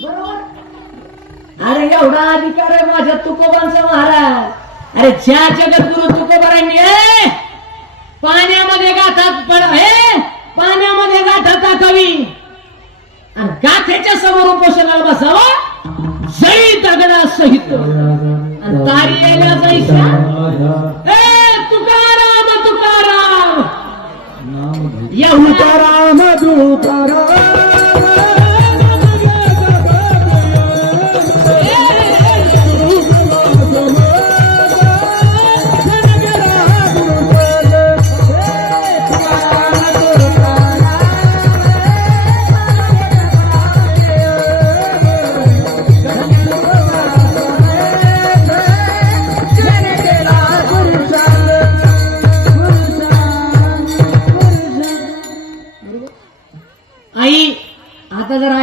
बरोबर. अरे एवढा अधिकार आहे माझ्या तुकोबांचा महाराज. अरे ज्या जगद्गुरु तुकोबारांनी पाण्यामध्ये गाठात पाण्यामध्ये गाठा टाकावी आणि गाठ्याच्या समोर उपोषणाला बसावं जळी दगडा सहित आणि तारी यायला जायच्या. तुकाराम तुकाराम या तुकाराम तुकाराम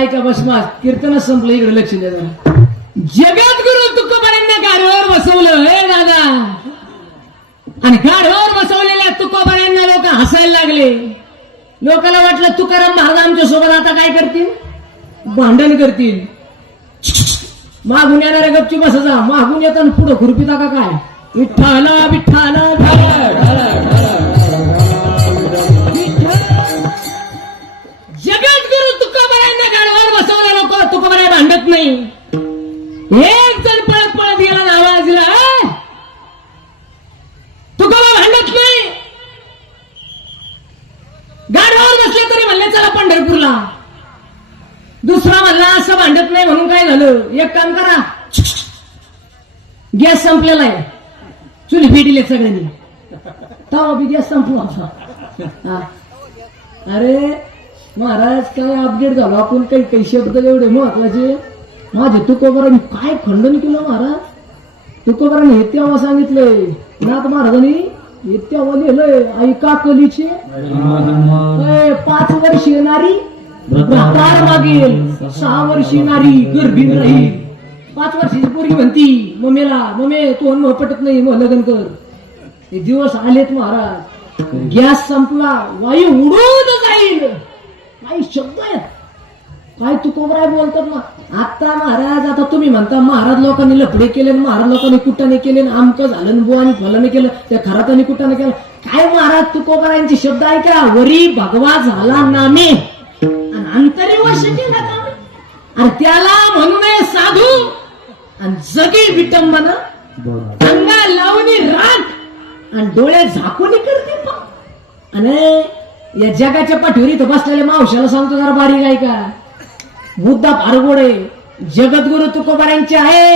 का बसमास कीर्तनच संपलं. इकडे लक्ष द्या. जगद्गुरु तुकोबारांना गाढवावर बसवलं हे दादा. आणि गाढवावर बसवलेल्या तुकोबारांना लोक हसायला लागले. लोकांना वाटलं तुकाराम महाराज आमच्या सोबत आता काय करतील भांडण करतील. मागून येणाऱ्या गपची बसायचा. मागून येताना पुढं खुरपिता का काय विठ्ठल विठ्ठल जगद्गुरु तुकोबारांना गाढवावर बसवला. लोक तुकोबाराय भांडत नाही. एक जण पळत पळत गेला ना आवाज दिला तुकोबा भांडत नाही. गाढवावर बसले तरी म्हणले चला पंढरपूरला. दुसरा म्हणला असं भांडत नाही म्हणून काय झालं एक काम करा गॅस संपलेला आहे चुली पेटले सगळ्यांनी. तवा बी गॅस संपला. अरे महाराज काय अपडेट झालो आपण. काही काही शब्द एवढे महत्वाचे. माझे तुकोबारांनी काय खंडन केलं महाराज. तुकोबारांनी हे तेव्हा सांगितलंय नाथ महाराजांनी हे तेव्हा लिहिलंय आई काकलीचे 5 वर्ष येणारी पार मागेल 6 वर्ष येणारी गर्भीण राहील. 5 वर्षाची पोरगी म्हणती मम्मीला मम्मी तू अन्न पटत नाही मग लग्न कर. हे दिवस आलेत महाराज. गॅस संपला वायू उडून जाईल. काही शब्द आहेत काय तुकोबाराय बोलतात ना. आता महाराज आता तुम्ही म्हणता महाराज लोकांनी लफडे केले महाराज लोकांनी कुटाने केले आमकं झालं बुवानी फलाने केलं त्या खराताने कुटाने केलं. काय महाराज तुकोबारायांचे शब्द ऐका. वरी भगवा झाला नामे आणि अंतरी वश केला नामे. आणि त्याला म्हणू नये साधू आणि जगी विटंबन अंगा लावणी राग आणि डोळे झाकून करते. आणि या जगाच्या पाठीवर इथं बसलेल्या मावशाला सांगतो जरा बारीक आहे का. मुद्दा फार गोड आहे. जगद्गुरु तुकोबारांचे आहे.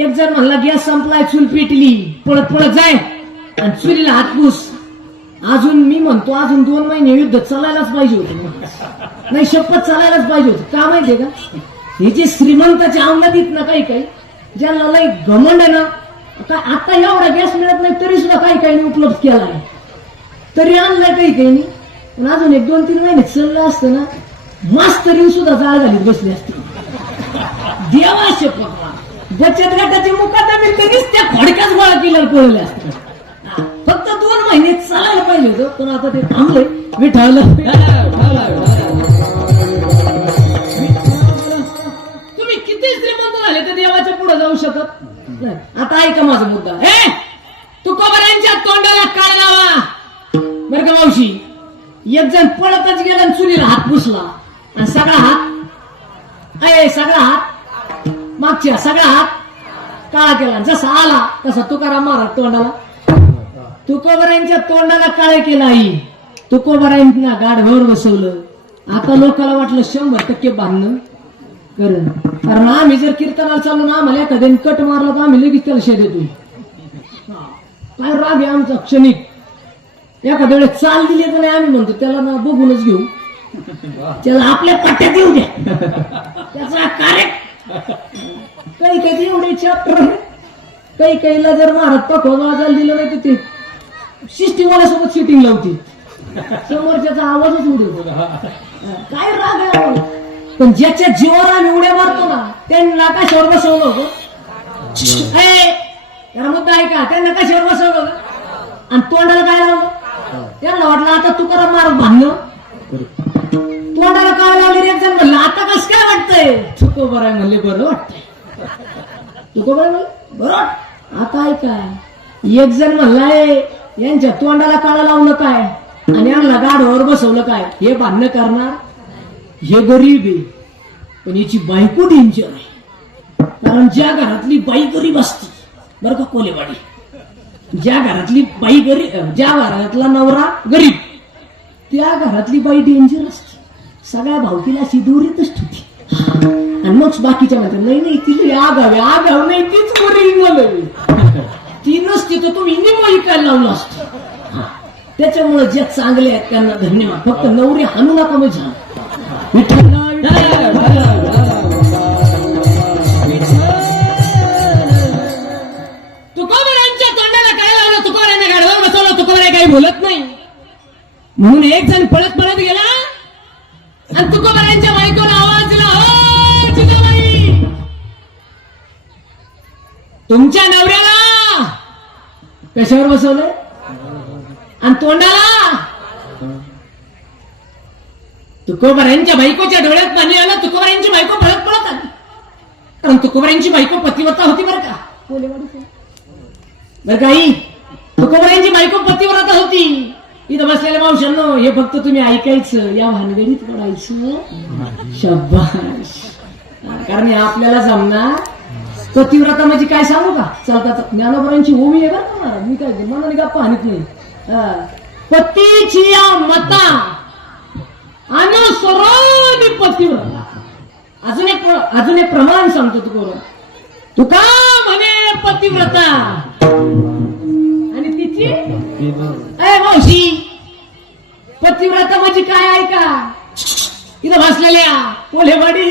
एक जण म्हणला गॅस संपलाय चूल पेटली पळत पळत जाय आणि चुलीला हात पुस. अजून मी म्हणतो अजून 2 महिने युद्ध चालायलाच पाहिजे होतं. नाही शपथ चालायलाच पाहिजे होतं. का माहितीये का हे जे श्रीमंताचे अंगणात येत ना काही काही ज्यांना लय घमंड आहे ना. काय आता एवढा गॅस मिळत नाही तरी सुद्धा काही काही उपलब्ध केला आहे तरी आणलाय काही काही पण अजून 1-2-3 महिने चाललं असतं ना मास्तरीन सुद्धा जाळ घालीत बसले असते. देवा शपथ बचत गटाचे मुकादमे तरीच त्या खोडक्याच गोळा केल्यावर पळले असते. फक्त 2 महिने चालायला पाहिजे होतं पण आता ते थांबलंय. विठ्ठल तुम्ही किती श्रीमंत झाले तर देवाच्या पुढे जाऊ शकत एक जण पळतच गेला आणि चुलीला हात पुसला आणि सगळा हात मागच्या सगळा हात काळा केला. जसा आला तसा तुकाराम महाराज तोंडाला, तुकोबरायांच्या तोंडाला काळे केला. आई तुकोबरायांना गाडभर बसवलं. आता लोकांना वाटलं 100% बांधणं करण, कारण आम्ही जर कीर्तनाला चाललो ना आम्हाला एखाद्याने कट मारला तर आम्ही लगेच त्याला शेद देतो. काय राग आहे आमचा क्षणिक. एखाद्या वेळेस चाल दिली तर नाही आम्ही म्हणतो त्याला ना बघूनच घेऊ, त्याला आपल्या पट्ट्यात येऊ द्या, त्याचा कार्य. काही काही एवढे चॅप्टर आहे, काही काहीला जर महाराज पकवा वाजायला दिलं नाही तर ते सिस्टीमवाल्यासोबत सिटिंग लावते, समोरच्याचा आवाजच उडतो. काय राग आहे आम्हाला. पण ज्याच्या जीवावर आम्ही उड्या मारतो ना त्यांना कशावर बसवलं होतं. याला मुद्दा आहे का, त्यांना कशावर बसवलं होतं आणि तोंडाला काय लावलं. त्यांना वाटलं आता तुकाराम महाराज भांडणं, तोंडाला काय लावले. एक जण म्हणलं आता कसं काय वाटतंय. तुकोबराय म्हणले बरं वाटतंय. तुकोबराय म्हणले बरं वाटत. आता ऐका, एक जण म्हणलाय यांच्या तोंडाला काळा लावलं काय आणि यांना गाढवावर बसवलं काय. हे भांडणं करणार, हे गरीब आहे पण याची बायको डेंजर आहे. कारण ज्या घरातली बाई गरीब असते बरं का कोलेवाडी, ज्या घरातली बाई गरीब, ज्या घरातला नवरा गरीब त्या घरातली बाई डेंजर असते. सगळ्या भावकीला अशी दोरीतच ठेवते. आणि मग बाकीच्या म्हणतात नाही नाही तिला आगाव नाही तीच ओरिजिनल, ती नसती तर तुम्ही निम्म इकायला लावलं असतं. त्याच्यामुळे जे चांगले आहेत त्यांना धन्यवाद. फक्त नवरी हाणू नका मग झालं. तुकोबरायांच्या तोंडाला काय लावलं, तुकोबरायांना गाडवावर बसवलं. तुकोबराय काही बोलत नाही म्हणून एक जण पळत गेला आणि तुकोबरायांच्या बायकोला आवाज दिला, हो जिजाबाई, तुमच्या नवऱ्याला कशावर बसवलंय आणि तोंडाला. तुकोबरायांच्या बायकोच्या डोळ्यात पाणी आलं. तुकोबरायांची बायको पळत आली, कारण तुकोबरायांची बायको पतिव्रता होती बरं का. बरं काही तुकोबरायांची बायको पतिव्रता होती. इथं बसलेल्या मावशांनो हे फक्त तुम्ही ऐकायचं, या भानगडीत पडायचं. शाबास. कारण हे आपल्याला जमणार. पतिव्रता म्हणजे काय सांगू का. चालता ज्ञानोबरांची ओवी आहे बरं का महाराज, मी काय मनाने गप्पा आणत नाही. पतीची या मता अनुसरून पतिव्रता. अजून एक प्रमाण सांगतो तुका म्हणे पतिव्रता आणि तिची मावशी. पतिव्रता म्हणजे काय ऐका, इथं बसलेल्या कोल्हेवाडी.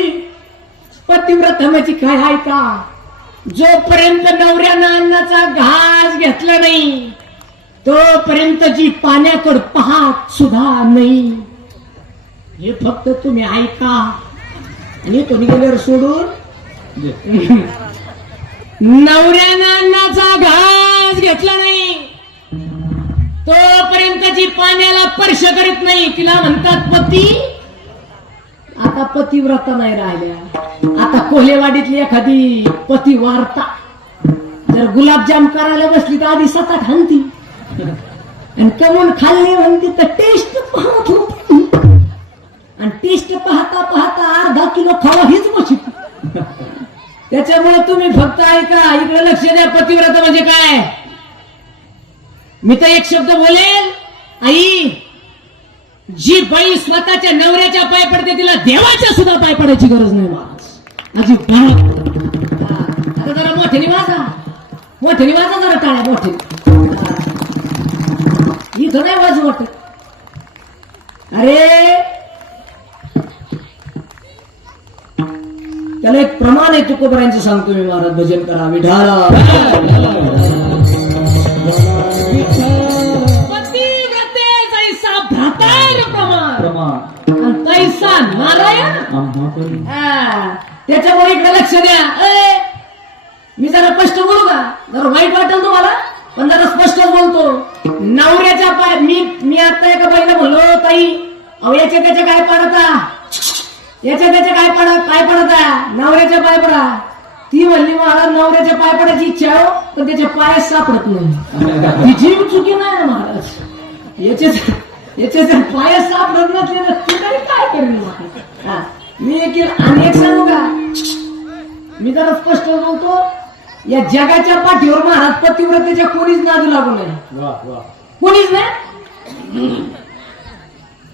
पतिव्रता म्हणजे काय ऐका, जोपर्यंत नवऱ्यानं अन्नाचा घास घेतला नाही तोपर्यंत जी पाण्याकडे पाहत सुद्धा नाही. हे फक्त तुम्ही ऐका आणि कोणी गेल्यावर सोडून. नवऱ्यानं अन्नाचा घास घेतला नाही तोपर्यंत जी पाण्याला स्पर्श करीत नाही तिला म्हणतात पती. आता पतिव्रता नाही राहिल्या. आता कोल्हेवाडीतली एखादी पतिवार्ता जर गुलाबजाम करायला बसली तर आधी 7-8 हाणती आणि कमून खाल्ली म्हणते तर टेस्ट पाहत होती आणि टेस्ट पाहता अर्धा किलो खावा हीच बसत. त्याच्यामुळे तुम्ही फक्त ऐका, इकडे लक्ष द्या. पतिव्रता म्हणजे काय. मी तर एक शब्द बोलेल, आई, जी बाई स्वतःच्या नवऱ्याच्या पाय पडते तिला देवाच्या सुद्धा पाय पडायची गरज नाही महाराज. आता जरा मोठ्याने वाजा जरा टाळ्या मोठे. इथं नाही वाजू वाटत. अरे त्याला एक प्रमाण आहे तुकोबरायांचं सांगतो मी महाराज. भजन करा विठाला. तैसा नारायण. त्याच्यामुळे इकडे लक्ष द्या. मी जरा स्पष्ट बोलू का, जरा वाईट वाटेल तुम्हाला पण जरा स्पष्ट बोलतो. नवऱ्याच्या पाय मी आता एका बाईला म्हणलो, ताई अहो याच्या त्याच्या काय पडता, याच्या त्याच्या काय पडता, नवऱ्याच्या पाय पडा. ती म्हणली महाराज नवऱ्याच्या पाय पडायची इच्छा हो पण त्याच्या पायात सापडत नाही. ती जीव चुकी नाही महाराज. याचे जर पाय सापडत नसले तर तू तरी काय करेल मग? हा. मी एक सांगू का, मी जरा स्पष्ट बोलतो, या जगाच्या पाठीवर महाराज पतिव्रतेच्या कोणीच नादी लागू नाही, कोणीच नाही.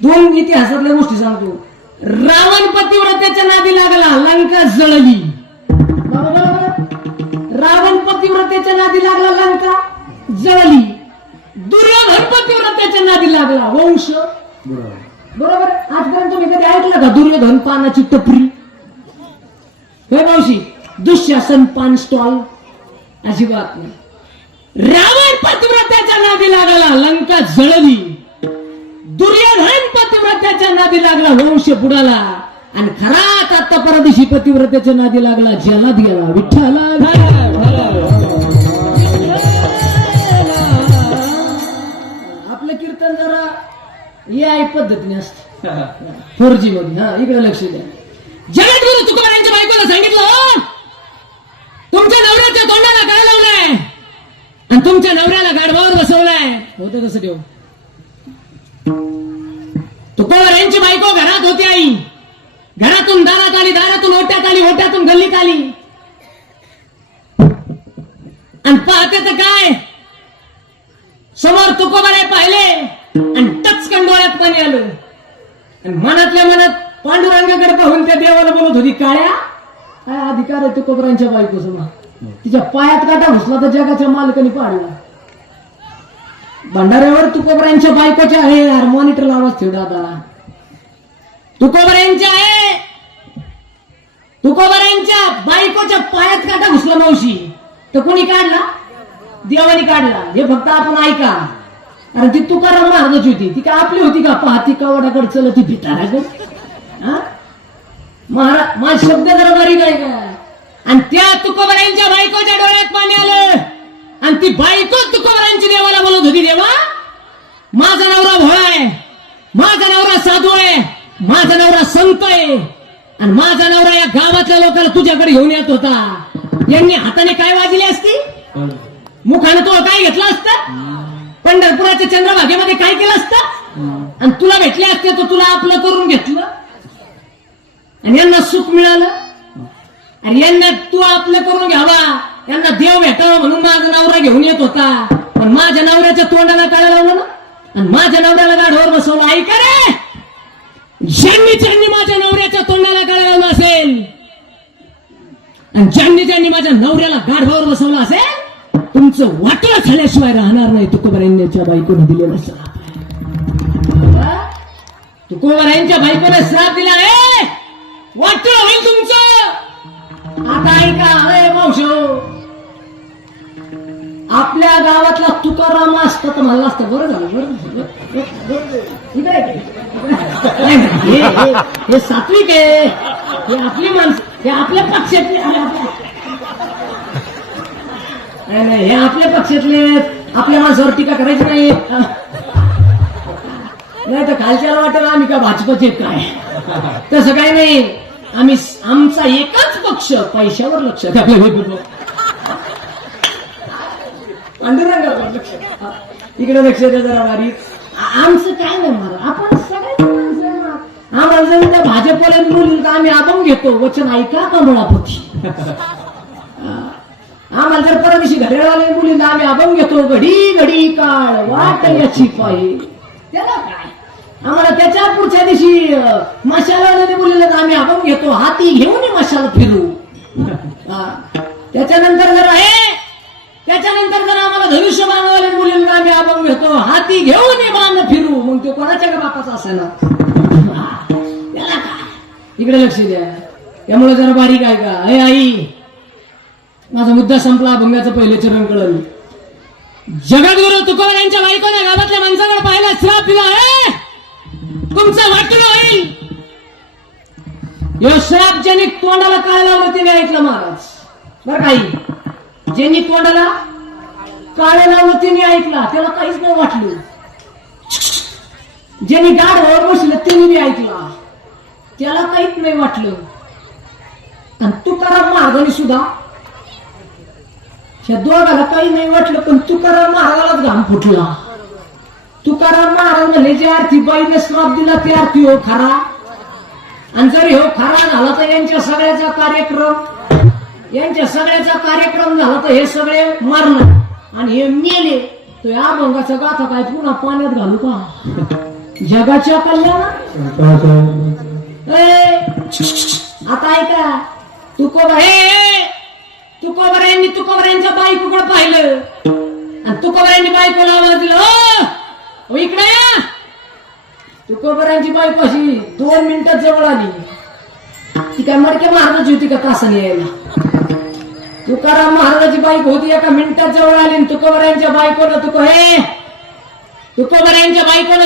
दोन इतिहासातल्या गोष्टी सांगतो. रावण पतिव्रतेच्या नादी लागला, लंका जळली. रावण पतिव्रतेच्या नादी लागला, लंका जळली. दुर्योधन पतिव्रतेच्या नादी लागला, वंश. बरोबर. आजपर्यंत तुम्ही कधी ऐकलं का दुर्योधन पानाची टपरी? हे मावशी, दुःशासन पान स्टॉल, अशी बात नाही. रावण पतिव्रतेच्या नादी लागला, लंका जळली. दुर्योधन पतिव्रतेच्या नादी लागला, वंश बुडाला. आणि खरात आता परदेशी पतिव्रतेच्या नादी लागला, जलात गेला. विठ्ठला आपलं कीर्तन जरा AI पद्धतीने असतं, 4G मध्ये. हा, इकडे लक्ष द्या. जगद्गुरु तुकोबारायांच्या बायकोला सांगितलं, "हो, तुमच्या नवऱ्याच्या तोंडाला काय लावलंय आणि तुमच्या नवऱ्याला गाढवावर बसवलंय." होतं कसं देव. तुकोबारायांची बायको घरात होती. आई घरातून दारात आली, दारातून ओट्यात आली, ओट्यातून गल्लीत आली. आणि पाहते तर काय, समोर तुकोबाराय पाहिले आणि टचकन डोळ्यात पाणी आलं. आणि मनातल्या मनात पांडुरंगाकडे पाहून त्या देवाला बोलत होती, "काळ्या, काय अधिकार आहे तुकोबारांच्या बायको समोर? तिच्या पायात काटा घुसला तर जगाच्या मालकाने पाडला." भंडाऱ्यावर तुकोबारांच्या बायकोच्या आहे, यार मॉनिटरला आवाज ठेव दादा. तुकोबारांच्या आहे, तुकोबारांच्या बायकोच्या पायात काटा घुसला मावशी, तर कोणी काढला? देवाने काढला. हे फक्त आपण ऐका. अरे ती तुकाराम महाराजाची होती, ती काय आपली होती का? पाहती कवडाकडे चल ती भिटाराकडे. महाराज माझा शब्द जरा बारीक आहे का? आणि त्या तुकोबारांच्या बायकोच्या डोळ्यात पाणी आलं. आणि ती बायको तुकोबारांची देवाला बोलत होती, "देवा, माझा नवरा भोळा आहे, माझा नवरा साधू आहे, माझा नवरा संत आहे, आणि माझा नवरा या गावातल्या लोकांना तुझ्याकडे घेऊन येत होता. यांनी हाताने काय वाजली असती? मुखाने तो काय घेतला असता? पंढरपुराच्या चंद्रभागेमध्ये काय केलं असतं? आणि तुला भेटले असते तर तुला आपलं करून घेतलं आणि यांना सुख मिळालं. आणि यांना तू आपलं करून घ्यावा, यांना देव भेटावा म्हणून माझा नवरा घेऊन येत होता. पण माझ्या नवऱ्याच्या तोंडाला काळा लावलं ना, आणि माझ्या नवऱ्याला गाढवावर बसवलं. ऐका रे, ज्यांनी माझ्या नवऱ्याच्या तोंडाला काळा लावलं असेल आणि ज्यांनी माझ्या नवऱ्याला गाढवावर बसवलं असेल, तुमचं वाटलं खाल्याशिवाय राहणार नाही. तुकोबारायांच्या बायकोने दिलेला श्राप. तुकोबारायांच्या बायकोने श्राप दिला आहे, वाटलं होईल तुमचं. आता ऐका, अरे मावशो, आपल्या गावातला तुकाराम असतं तर मला असतं. बरं झालं, हे सात्विक आहे, हे आपली माणसं, हे आपल्या पक्षातले. नाही, हे आपल्या पक्षातले, आपल्या माणसावर टीका करायची नाही. नाही तर खालच्याला वाटेल आम्ही का भाजपचे काय. तसं काही नाही, आम्ही आमचा एकच पक्ष, पैशावर लक्ष द्या. पांडुरंगावर लक्ष, इकडे लक्ष द्या जरा बारीक. आमचं काय नाही महाराज, आपण सगळ्यात माणसं. आम्हाला जर त्या भाजपवाल्या बोलून तर आम्ही आपण घेतो, वचन ऐका कमळापती. आम्हाला जर परदेशी घड्याळवाले मुलींना आम्ही अभंग घेतो, घडी घडी काळ वाट याची पाहिजे. त्याला काय, आम्हाला त्याच्या पुढच्या दिवशी मशालावाले मुलींना आम्ही अभंग घेतो, हाती घेऊन मशाल फिरू. त्याच्यानंतर जर आहे, त्याच्यानंतर जर आम्हाला धनुष्य बांधवाले मुलींना आम्ही अभंग घेतो, हाती घेऊन बांध फिरू. मग ते कोणाच्या का बापाचा असेल? त्याला काय, इकडे लक्ष द्या. त्यामुळे जरा बारीक आहे का. हे आई, माझा मुद्दा संपला. अभंगाचं पहिलं चरण कळलं. जगद्गुरु तुकोबारायांच्या बायकोने गावातल्या माणसाकडे पाहिला, श्राप दिला आहे, तुमचं वाटलं होईल. यो श्राप ज्यांनी तोंडाला काय लावलं तिने ऐकलं महाराज. बरं काही ज्यांनी तोंडाला काळे लावलं तिने ऐकला, त्याला काहीच नाही वाटलं. ज्यांनी गाढवावर बसलं तिने बी ऐकला, त्याला काहीच नाही वाटलं. आणि तुकाराम महाराजांनी सुद्धा, त्या दोघाला काही नाही वाटलं, पण तुकाराम महाराजालाच घाम फुटला. तुकाराम महाराज म्हणले जे आरती बाईने श्राप दिला ते आरती हो खरा. आणि जर हो खरा झाला तर यांच्या सगळ्याचा कार्यक्रम झाला तर हे सगळे मारणार आणि हे मेले तो या अभंगाचा गाथा काय पुन्हा पाण्यात घालू का जगाच्या कल्याण. आता ऐका तुकोबरायांनी तुकोबरायांच्या बायकोकडे पाहिलं आणि तुकोबरायांनी बायकोला आवाज दिला ओ इकडे या. तुकोबरायांची बायको अशी 2 मिनिटात जवळ आली. ती काय मडके महाराजाची होती का तासाने यायला. तुकाराम महाराजाची बायको होती एका मिनिटात जवळ आली आणि तुकोबरायांच्या बायकोनं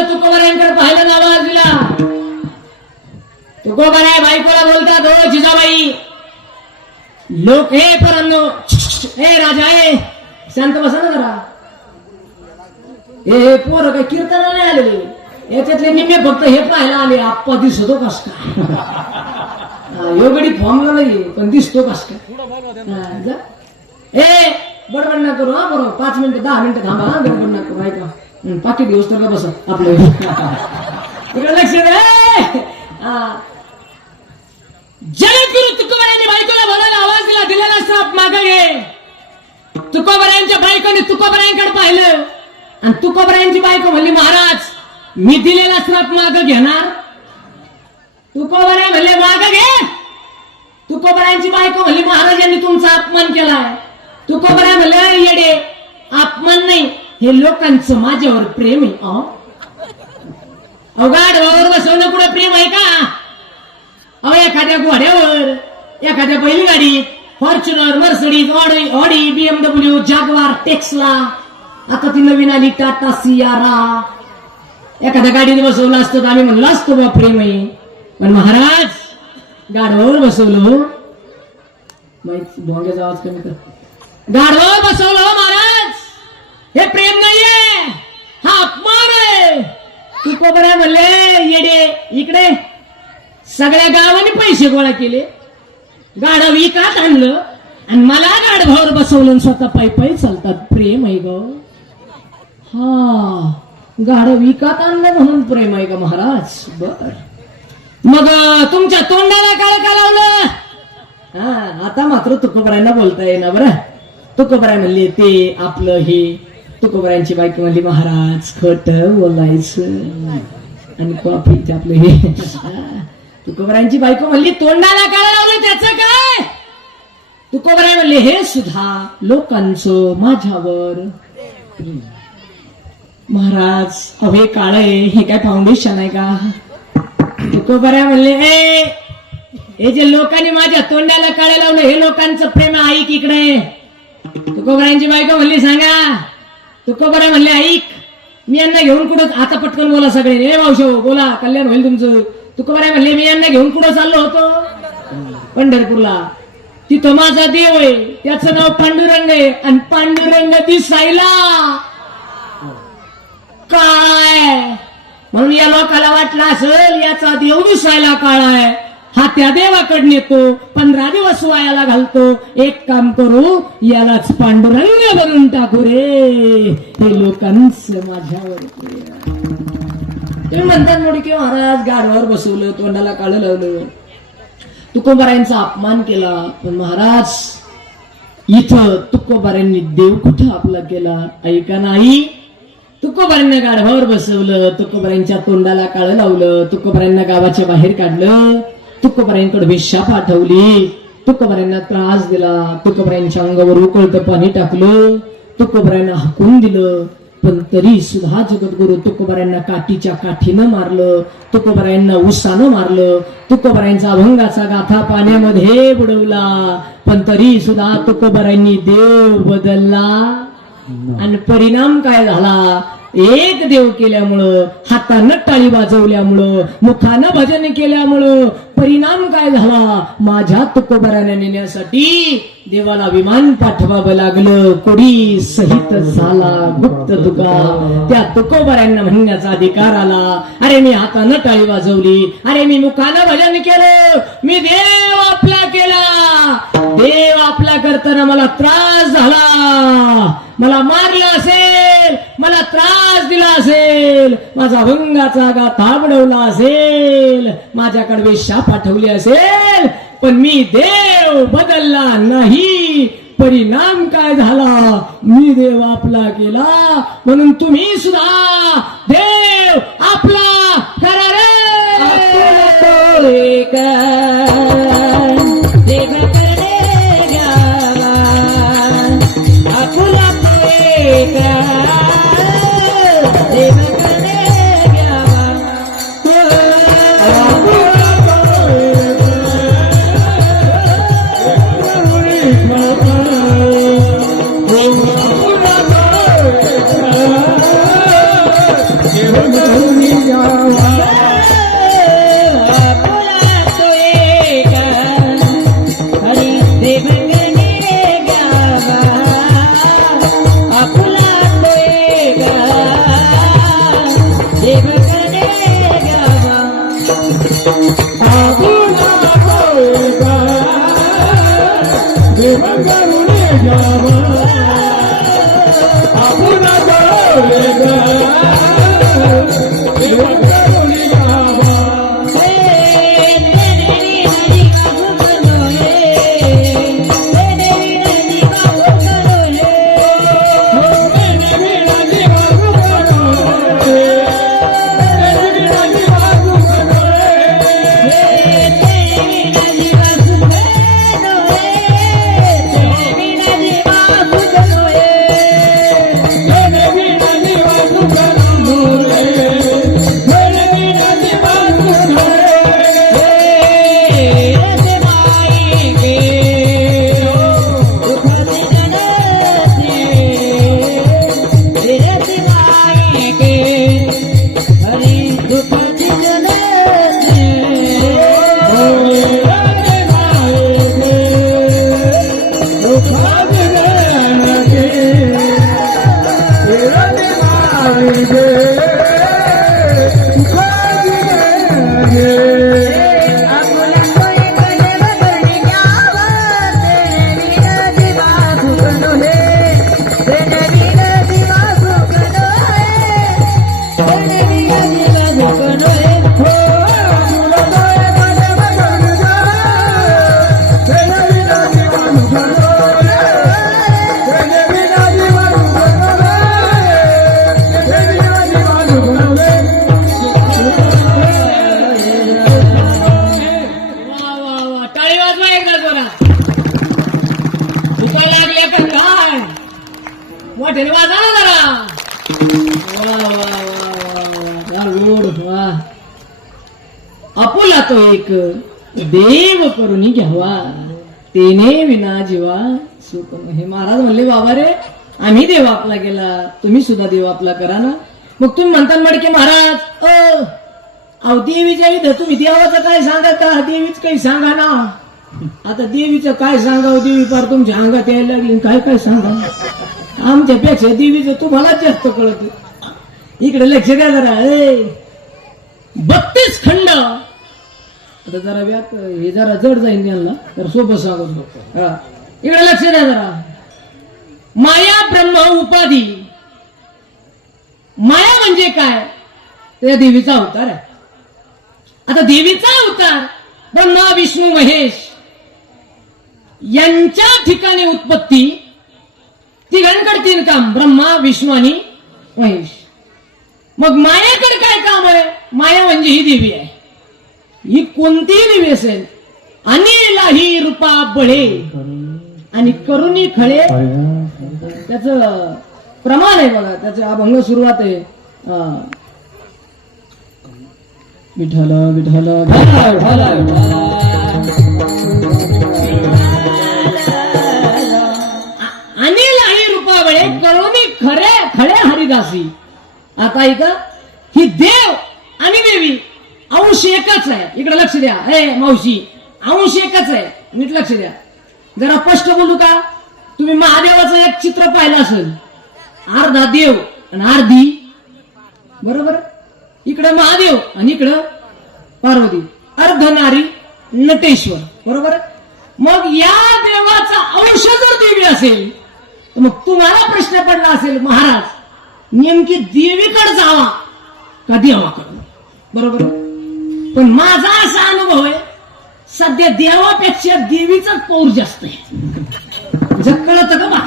तुकोबरायांकडे पाहिलं ना आवाज दिला. तुकोबराय बायकोला बोलतात हो जिजाबाई लोक हे परंनो हे राजा हे शांत बसा ना जरा. हे पोरं काय कीर्तनाला नाही आलेले याच्यातले निम्मे फक्त हे पाहायला आले आप्पा दिसतो कस काय योगडी फॉर्मला नाही पण दिसतो कस काय. ए बडबड ना करू हा बरोबर 5 मिनिटं 10 मिनिटं थांबा हा गडबड ना करू ऐका पाकिट दिवस तर बस आपलं इकडे लक्ष दे. जगद्गुरु तुकोबरायांच्या बायकोला बोलायला आवाज दिलेला श्राप मागे घे. तुकोबरायांच्या बायकोने तुकोबरायांकडे पाहिलं आणि तुकोबरायांची बायको म्हणली महाराज मी दिलेला श्राप मागे घेणार. तुकोबराय म्हणले मागे घे. तुकोबरायांची बायको म्हणली महाराजांनी तुमचा अपमान केलाय. तुकोबराय म्हणले येडे अपमान नाही हे लोकांचं माझ्यावर प्रेम आहे. अवघाड वावर बसवणं कुठं प्रेम आहे का. अहो एखाद्या घोड्यावर एखाद्या बैलगाडीत Fortuner Mercedes Audi BMW जागवार Taxila आता ती नवीन आली टाटा सियारा एखाद्या गाडीत बसवलं असतं तर आम्ही म्हणलो असतो बा प्रेम आहे. पण महाराज गाडवावर बसवलं भोंग्याचा आवाज कमी कर. गाडवावर बसवलं महाराज हे प्रेम नाहीये हा अपमान आहे. तुकोबराय म्हणले येडे इकडे सगळ्या गावाने पैसे गोळा केले गाडा विकत आणलं आणि मला गाडभावर बसवलं स्वतः पायी चालतात प्रेम आहे ग. हा गाड विकत आणलं म्हणून प्रेम आहे का महाराज. बर मग तुमच्या तोंडाला काळ का लावलं. हा आता मात्र तुकोबरायला बोलता येईना बरं. तुकोबराय म्हणले ते आपलं हे. तुकोबरायांची बायको म्हणली महाराज खोट बोलायचं आणि कॉफी आपलं हे. तुकोबरायांची बायको म्हणली तोंडाला काय लावलं त्याचं काय. तुकोबराय म्हणले हे सुद्धा लोकांचं माझ्यावर. महाराज अवे काळ हे काय फाउंडेशन आहे का. तुकोबराय म्हणले हे जे लोकांनी माझ्या तोंडाला काळे लावलं हे लोकांचं प्रेम ऐक इकडे. तुकोबरायांची बायको म्हणली सांगा. तुकोबराय म्हणले ऐक मी यांना घेऊन कुठं आता पटकन बोला सगळे रे मावशो बोला कल्याण होईल तुमचं. तुकोबराय म्हणले मी यांना घेऊन कुठं चाललो होतो पंढरपूरला. तिथं माझा देव आहे त्याचं नाव पांडुरंग आहे आणि पांडुरंग दिसायला काय म्हणून या लोकाला वाटलं असेल याचा देव दिसायला काळा आहे हा त्या देवाकडे नेतो 15 दिवस वायाला घालतो. एक काम करू यालाच पांडुरंग बनवून टाकू रे हे लोकांचं माझ्यावर. तुम्ही म्हणतात मोडी की महाराज गाडवावर बसवलं तोंडाला काळं लावलं तुकोबरायांचा अपमान केला. पण महाराज इथं तुकोबरायांनी देव कुठं आपला केला ऐका नाही. तुकोबरायांना गाढवावर बसवलं तुकोबरायांच्या तोंडाला काळं लावलं तुकोबरायांना गावाच्या बाहेर काढलं तुकोबरायांकडे भिक्षा पाठवली तुकोबरायांना त्रास दिला तुकोबरायांच्या अंगावर उकळतं पाणी टाकलं तुकोबरायांना हाकून दिलं. पण तरी सुद्धा जगद्गुरु तुकोबरायांना काठीच्या काठीनं मारलं तुकोबरायांना उसानं मारलं तुकोबरायांचा अभंगाचा गाथा पाण्यामध्ये बुडवला. पण तरी सुद्धा तुकोबरायांनी देव बदलला आणि परिणाम काय झाला. एक देव केल्यामुळं हातानं टाळी वाजवल्यामुळं मुखानं भजन केल्यामुळं परिणाम काय झाला. माझ्या तुकोबरायांना नेण्यासाठी देवाला विमान पाठवावं लागलं. कोडी सहित झाला गुप्त तुका त्या तुकोबरायांना म्हणण्याचा अधिकार आला. अरे मी हातानं टाळी वाजवली अरे मी मुखानं भजन केलं मी देव आपला केला. देव आपला करताना मला त्रास झाला मला मारलं असेल मला त्रास दिला असेल असेल, माझा अभंगाचा गाथा बनवला असेल, माझ्याकडे वेश्या पाठवली असेल, पण मी देव बदलला नाही. परिणाम काय झाला, मी देव आपला केला. म्हणून तुम्ही सुद्धा देव आपला करा रे. देव करणे घ्यावा, आपुला पोएका, देव करणे घ्यावा. मोठ्याने वाजा ना जरा. वा वा वा वा वा. आपुला तो एक देव करून घ्यावा, तेने विना जीवा सुख. हे महाराज म्हणले बाबा रे, आम्ही देव आपला केला, तुम्ही सुद्धा देव आपला करा ना. मग तुम्ही म्हणता मडके महाराज, अहो देवीच्या इथं तुम्ही देवाचं काय सांगा का, देवीच काही सांगा ना. आता देवीचं काय सांगावं, देवी पार तुमच्या अंगात यायला लागली, काय काय सांगा. आमच्यापेक्षा देवीचं तुम्हाला जास्त कळत. इकडे लक्ष द्या जरा. 32 खंड. आता जरा हे जरा जड जाईल त्यांना, तर सोबत सांगत. इकडे लक्ष द्या जरा. माया ब्रह्म उपाधी. माया म्हणजे काय, त्या देवीचा अवतार आहे. आता देवीचा अवतार ब्रह्मा विष्णू महेश यांच्या ठिकाणी उत्पत्ती. तिघांकडे 3 काम, ब्रह्मा विष्णू आणि महेश. मग मायाकडे काय काम आहे. माया म्हणजे ही देवी आहे. ही कोणतीही देवी असेल, अनिलाही रूपा बळे आणि करुणी खळे, त्याच प्रमाण आहे बघा. त्याचा अभंग सुरुवात आहे. विठ्ठल विठ्ठल अनिलाही रूपा बळे करुणी खरे खळे हरिदासी. आता ऐका, ही देव आणि देवी अंश एकच आहे. इकडे लक्ष द्या. मावशी, अंश एकच आहे, नीट लक्ष द्या. जरा स्पष्ट बोलू का. तुम्ही महादेवाचं एक चित्र पाहिलं असेल, अर्धा देव आणि अर्धी, बरोबर. इकडे महादेव आणि इकडं पार्वती, अर्धनारी नटेश्वर, बरोबर. मग या देवाचा अंश जर देवी असेल, तर मग तुम्हाला प्रश्न पडला असेल, महाराज नेमकी देवीकडे जावा का देवाकडून, बरोबर. पण माझा असा अनुभव आहे सध्या देवापेक्षा देवीचाच पौर जास्त आहे. जर कळत का बा,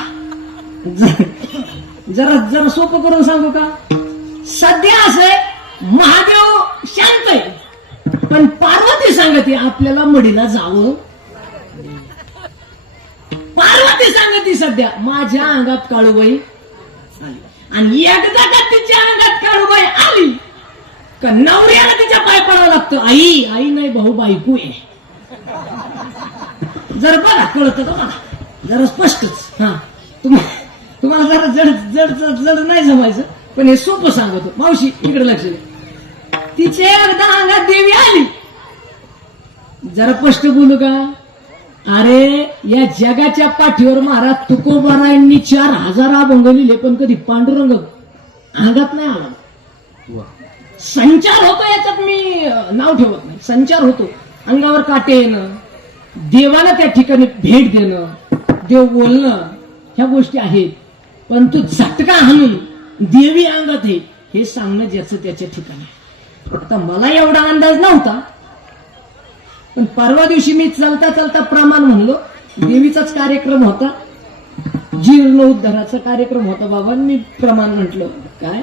जरा जरा सोपं करून सांगू का. सध्या असं आहे महादेव शांत आहे पण पार्वती सांगते आपल्याला मडीला जावं. पार्वती सांगते सध्या माझ्या अंगात काळूबाई आली, आणि एकदा का तिच्या अंगात काळूबाई आली का नवऱ्याला तिच्या पाय पडावं लागतं. आई आई नाही भाऊ बायको आहे. जर बघा कळत का बघा, जरा स्पष्टच. हा तुम्हाला जरा जड जड जड नाही जमायचं पण हे सोपं सांगतो. मावशी इकडे लक्ष दे. तिच्या एकदा अंगात देवी आली, जरा स्पष्ट बोलू का. अरे या जगाच्या पाठीवर महाराज तुकोबारायांनी 4000 अभंग लिहिले पण कधी पांडुरंग अंगात नाही आला. संचार होतो याच्यात मी नाव ठेवत नाही. संचार होतो, अंगावर काटे येणं, देवाला त्या ठिकाणी भेट देणं, देव बोलणं, ह्या गोष्टी आहेत. पण तू झटका हाणून देवी अंगात आहे हे सांगणं ज्याचं त्याच्या ठिकाणी. आता मला एवढा अंदाज नव्हता पण परवा दिवशी मी चालता चालता प्रमाण म्हणलो. देवीचाच कार्यक्रम होता, जीर्ण उद्धाराचा कार्यक्रम होता बाबा. मी प्रमाण म्हटलं काय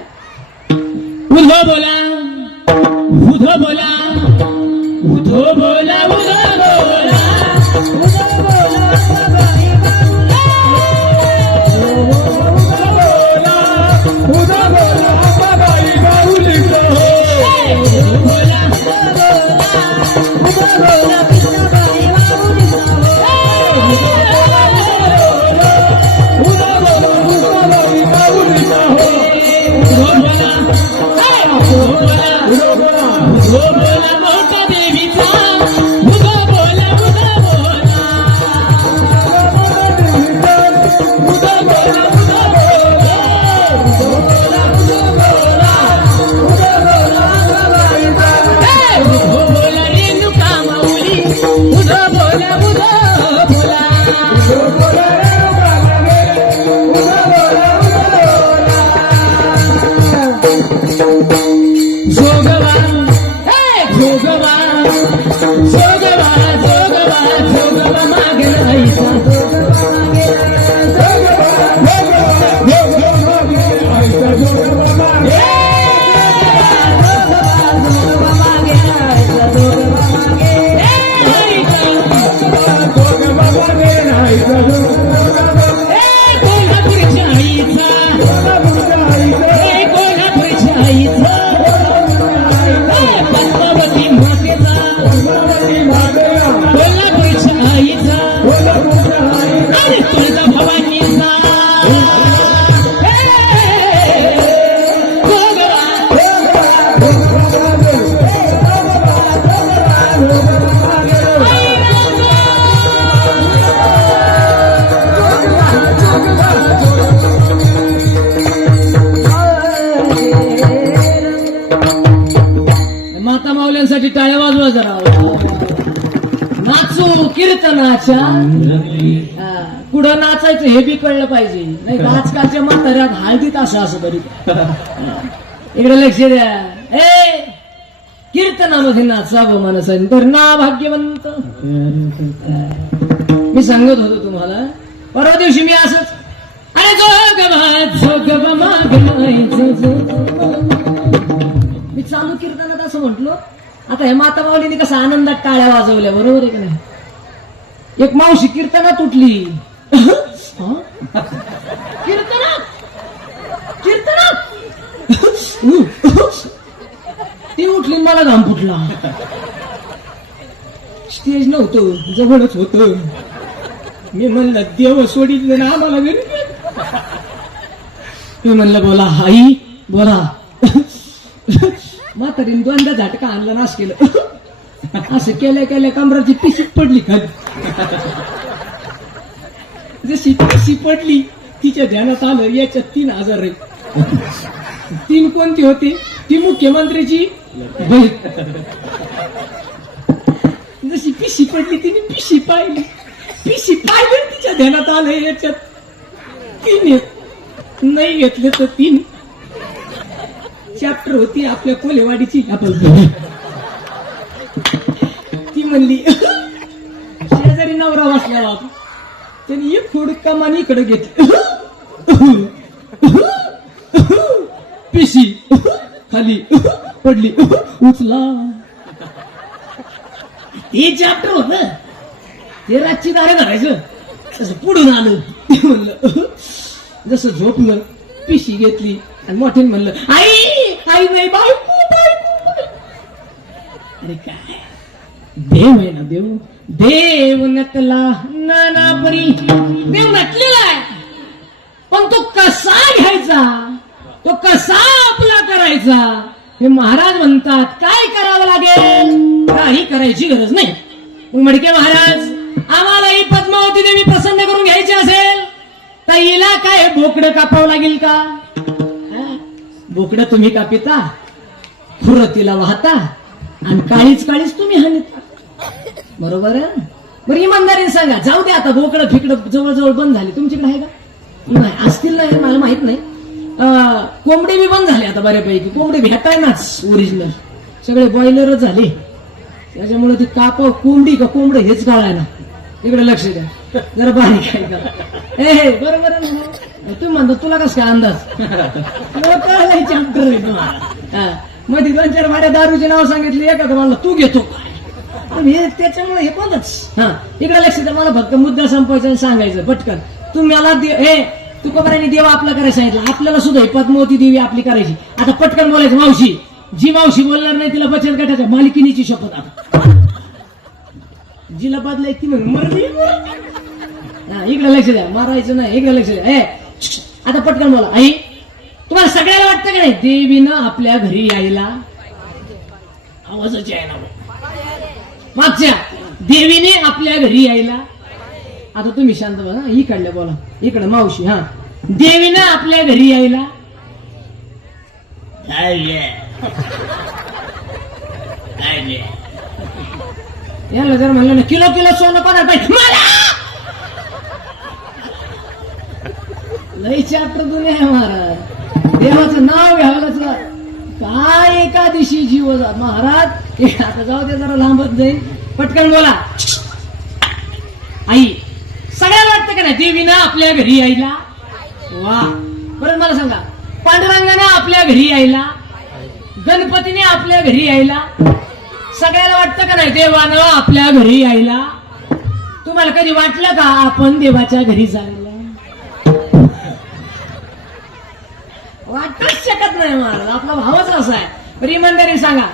उधो बोला उधो बोला उधो बोला उधो टाळ्या वाजवा जरा. नाचू कीर्तनाच्या पुढं नाचायचं हे बी कळलं पाहिजे. नाही तर आजकालच्या म्हाताऱ्यात हळदीत असं तरी. इकडे लक्ष द्या. ए कीर्तनामध्ये नाचा माणसाने तर ना भाग्यवंत. मी सांगत होतो तुम्हाला परवा दिवशी मी असंच अरे मी चालू कीर्तनात असं म्हटलो. आता हे माता माऊलीने कसं आनंदात टाळ्या वाजवल्या, बरोबर आहे की नाही. एक मावशी कीर्तनात उठली. कीर्तनात ती उठली मला घाम फुटला. स्टेज नव्हतं, जवळच होत. मी म्हणलं देव सोडितलं ना आम्हाला घरी. मी म्हणलं बोला आई बोला. म्हातारीने दोनदा झटका आणला, नाश केलं. असं केल्या केल्या कमराची पिशी पडली खाली. जशी पिशी पडली तिच्या ध्यानात आलं याच्यात 3000 आहे. 3 कोणती होती, ती मुख्यमंत्र्याची बहीण. जशी पिशी पडली तिने पिशी पाहिली. पिशी पाहिली तिच्या ध्यानात आलं याच्यात 3 आहेत. नाही घेतले तर 3. चॅप्टर होती आपल्या कोलेवाडीची आपण ती म्हणली शेजारी नवरा बसला बाप त्यांनी एक खोड कमानी इकडे घेतली पिशी खाली पडली उचला हे चॅप्टर होत ते रातची दारे धरायचं तसं पुढून आलं ते म्हणलं जसं झोपलं पिशी घेतली आणि मोठ्याने म्हणलं आई आई नाही बायको बायको अरे काय देव आहे ना देव देव नटला नाना परी देव नटलेला आहे पण तो कसा घ्यायचा तो कसा आपला करायचा हे महाराज म्हणतात काय करावं लागेल काही करायची गरज नाही मग मडके महाराज आम्हाला ही पद्मावती देवी प्रसन्न करून घ्यायची असेल तर हिला काय बोकडं कापावं लागेल का बोकडं तुम्ही कापिता खुर तिला वाहता आणि काळीच काळीच तुम्ही हाणता बरोबर आहे बरं इमानदारीने सांगा जाऊ दे आता बोकडं फिकडं जवळजवळ बंद झाली तुमच्याकडे आहे का नाही असतील नाही मला माहित नाही कोंबडे बी बंद झाले आता बऱ्यापैकी कोंबडे भेटाय नाच ओरिजिनल सगळे बॉयलरच झाले त्याच्यामुळे ती काप कोंबडी का कोंबडे हेच कळाय ना इकडे लक्ष द्या जरा बारीक आहे का ए बरोबर आहे ना तुम्ही म्हणता तुला कस काय अंदाज कळायला चॅप्टर आहे तुम्हाला मध्ये 2-4 भाड्या दारूचे नाव सांगितले एका म्हणलं तू घेतो हे त्याच्यामुळे हे कोणतच इकडे लक्ष द्या मला फक्त मुद्दा संपवायचा आणि सांगायचं पटकन तुम्ही मला हे तुकोबारांनी देवा आपला करायला सांगितलं आपल्याला सुद्धा ही पद्मावती देवी आपली करायची आता पटकन बोलायचं मावशी जी मावशी बोलणार नाही तिला बचत गटाच्या मालकीनीची शपथ आता जिला बदलाय ती म्हणून मरली इकडे लक्ष द्या मारायचं नाही इकडे लक्ष द्या आता पटकन बोला आई तुम्हाला सगळ्याला वाटतं का नाही देवीनं आपल्या घरी यायला आवाजाची आहे ना मागच्या देवीने आपल्या घरी यायला आता तुम्ही शांत बघा इकडल्या बोला इकडं मावशी देवीनं आपल्या घरी यायला याला जर म्हणलं ना किलो किलो सोनं कोणा पाहिजे लई चॅप्टर दुनिया आहे महाराज देवाचं नाव घ्यावं काय एका दिवशी जीव महाराज आता जाऊ दे जरा लांबत जाईल पटकन बोला आई सगळ्याला वाटतं का नाही देवीनं आपल्या घरी यायला वा परत मला सांगा पांडुरंगाने आपल्या घरी यायला गणपतीने आपल्या घरी यायला सगळ्याला वाटतं का नाही देवानं आपल्या घरी यायला तुम्हाला कधी वाटलं का आपण देवाच्या घरी जायला वाटूच शकत नाही महाराज आपला भावच असा आहे पण इमानदारी सांगा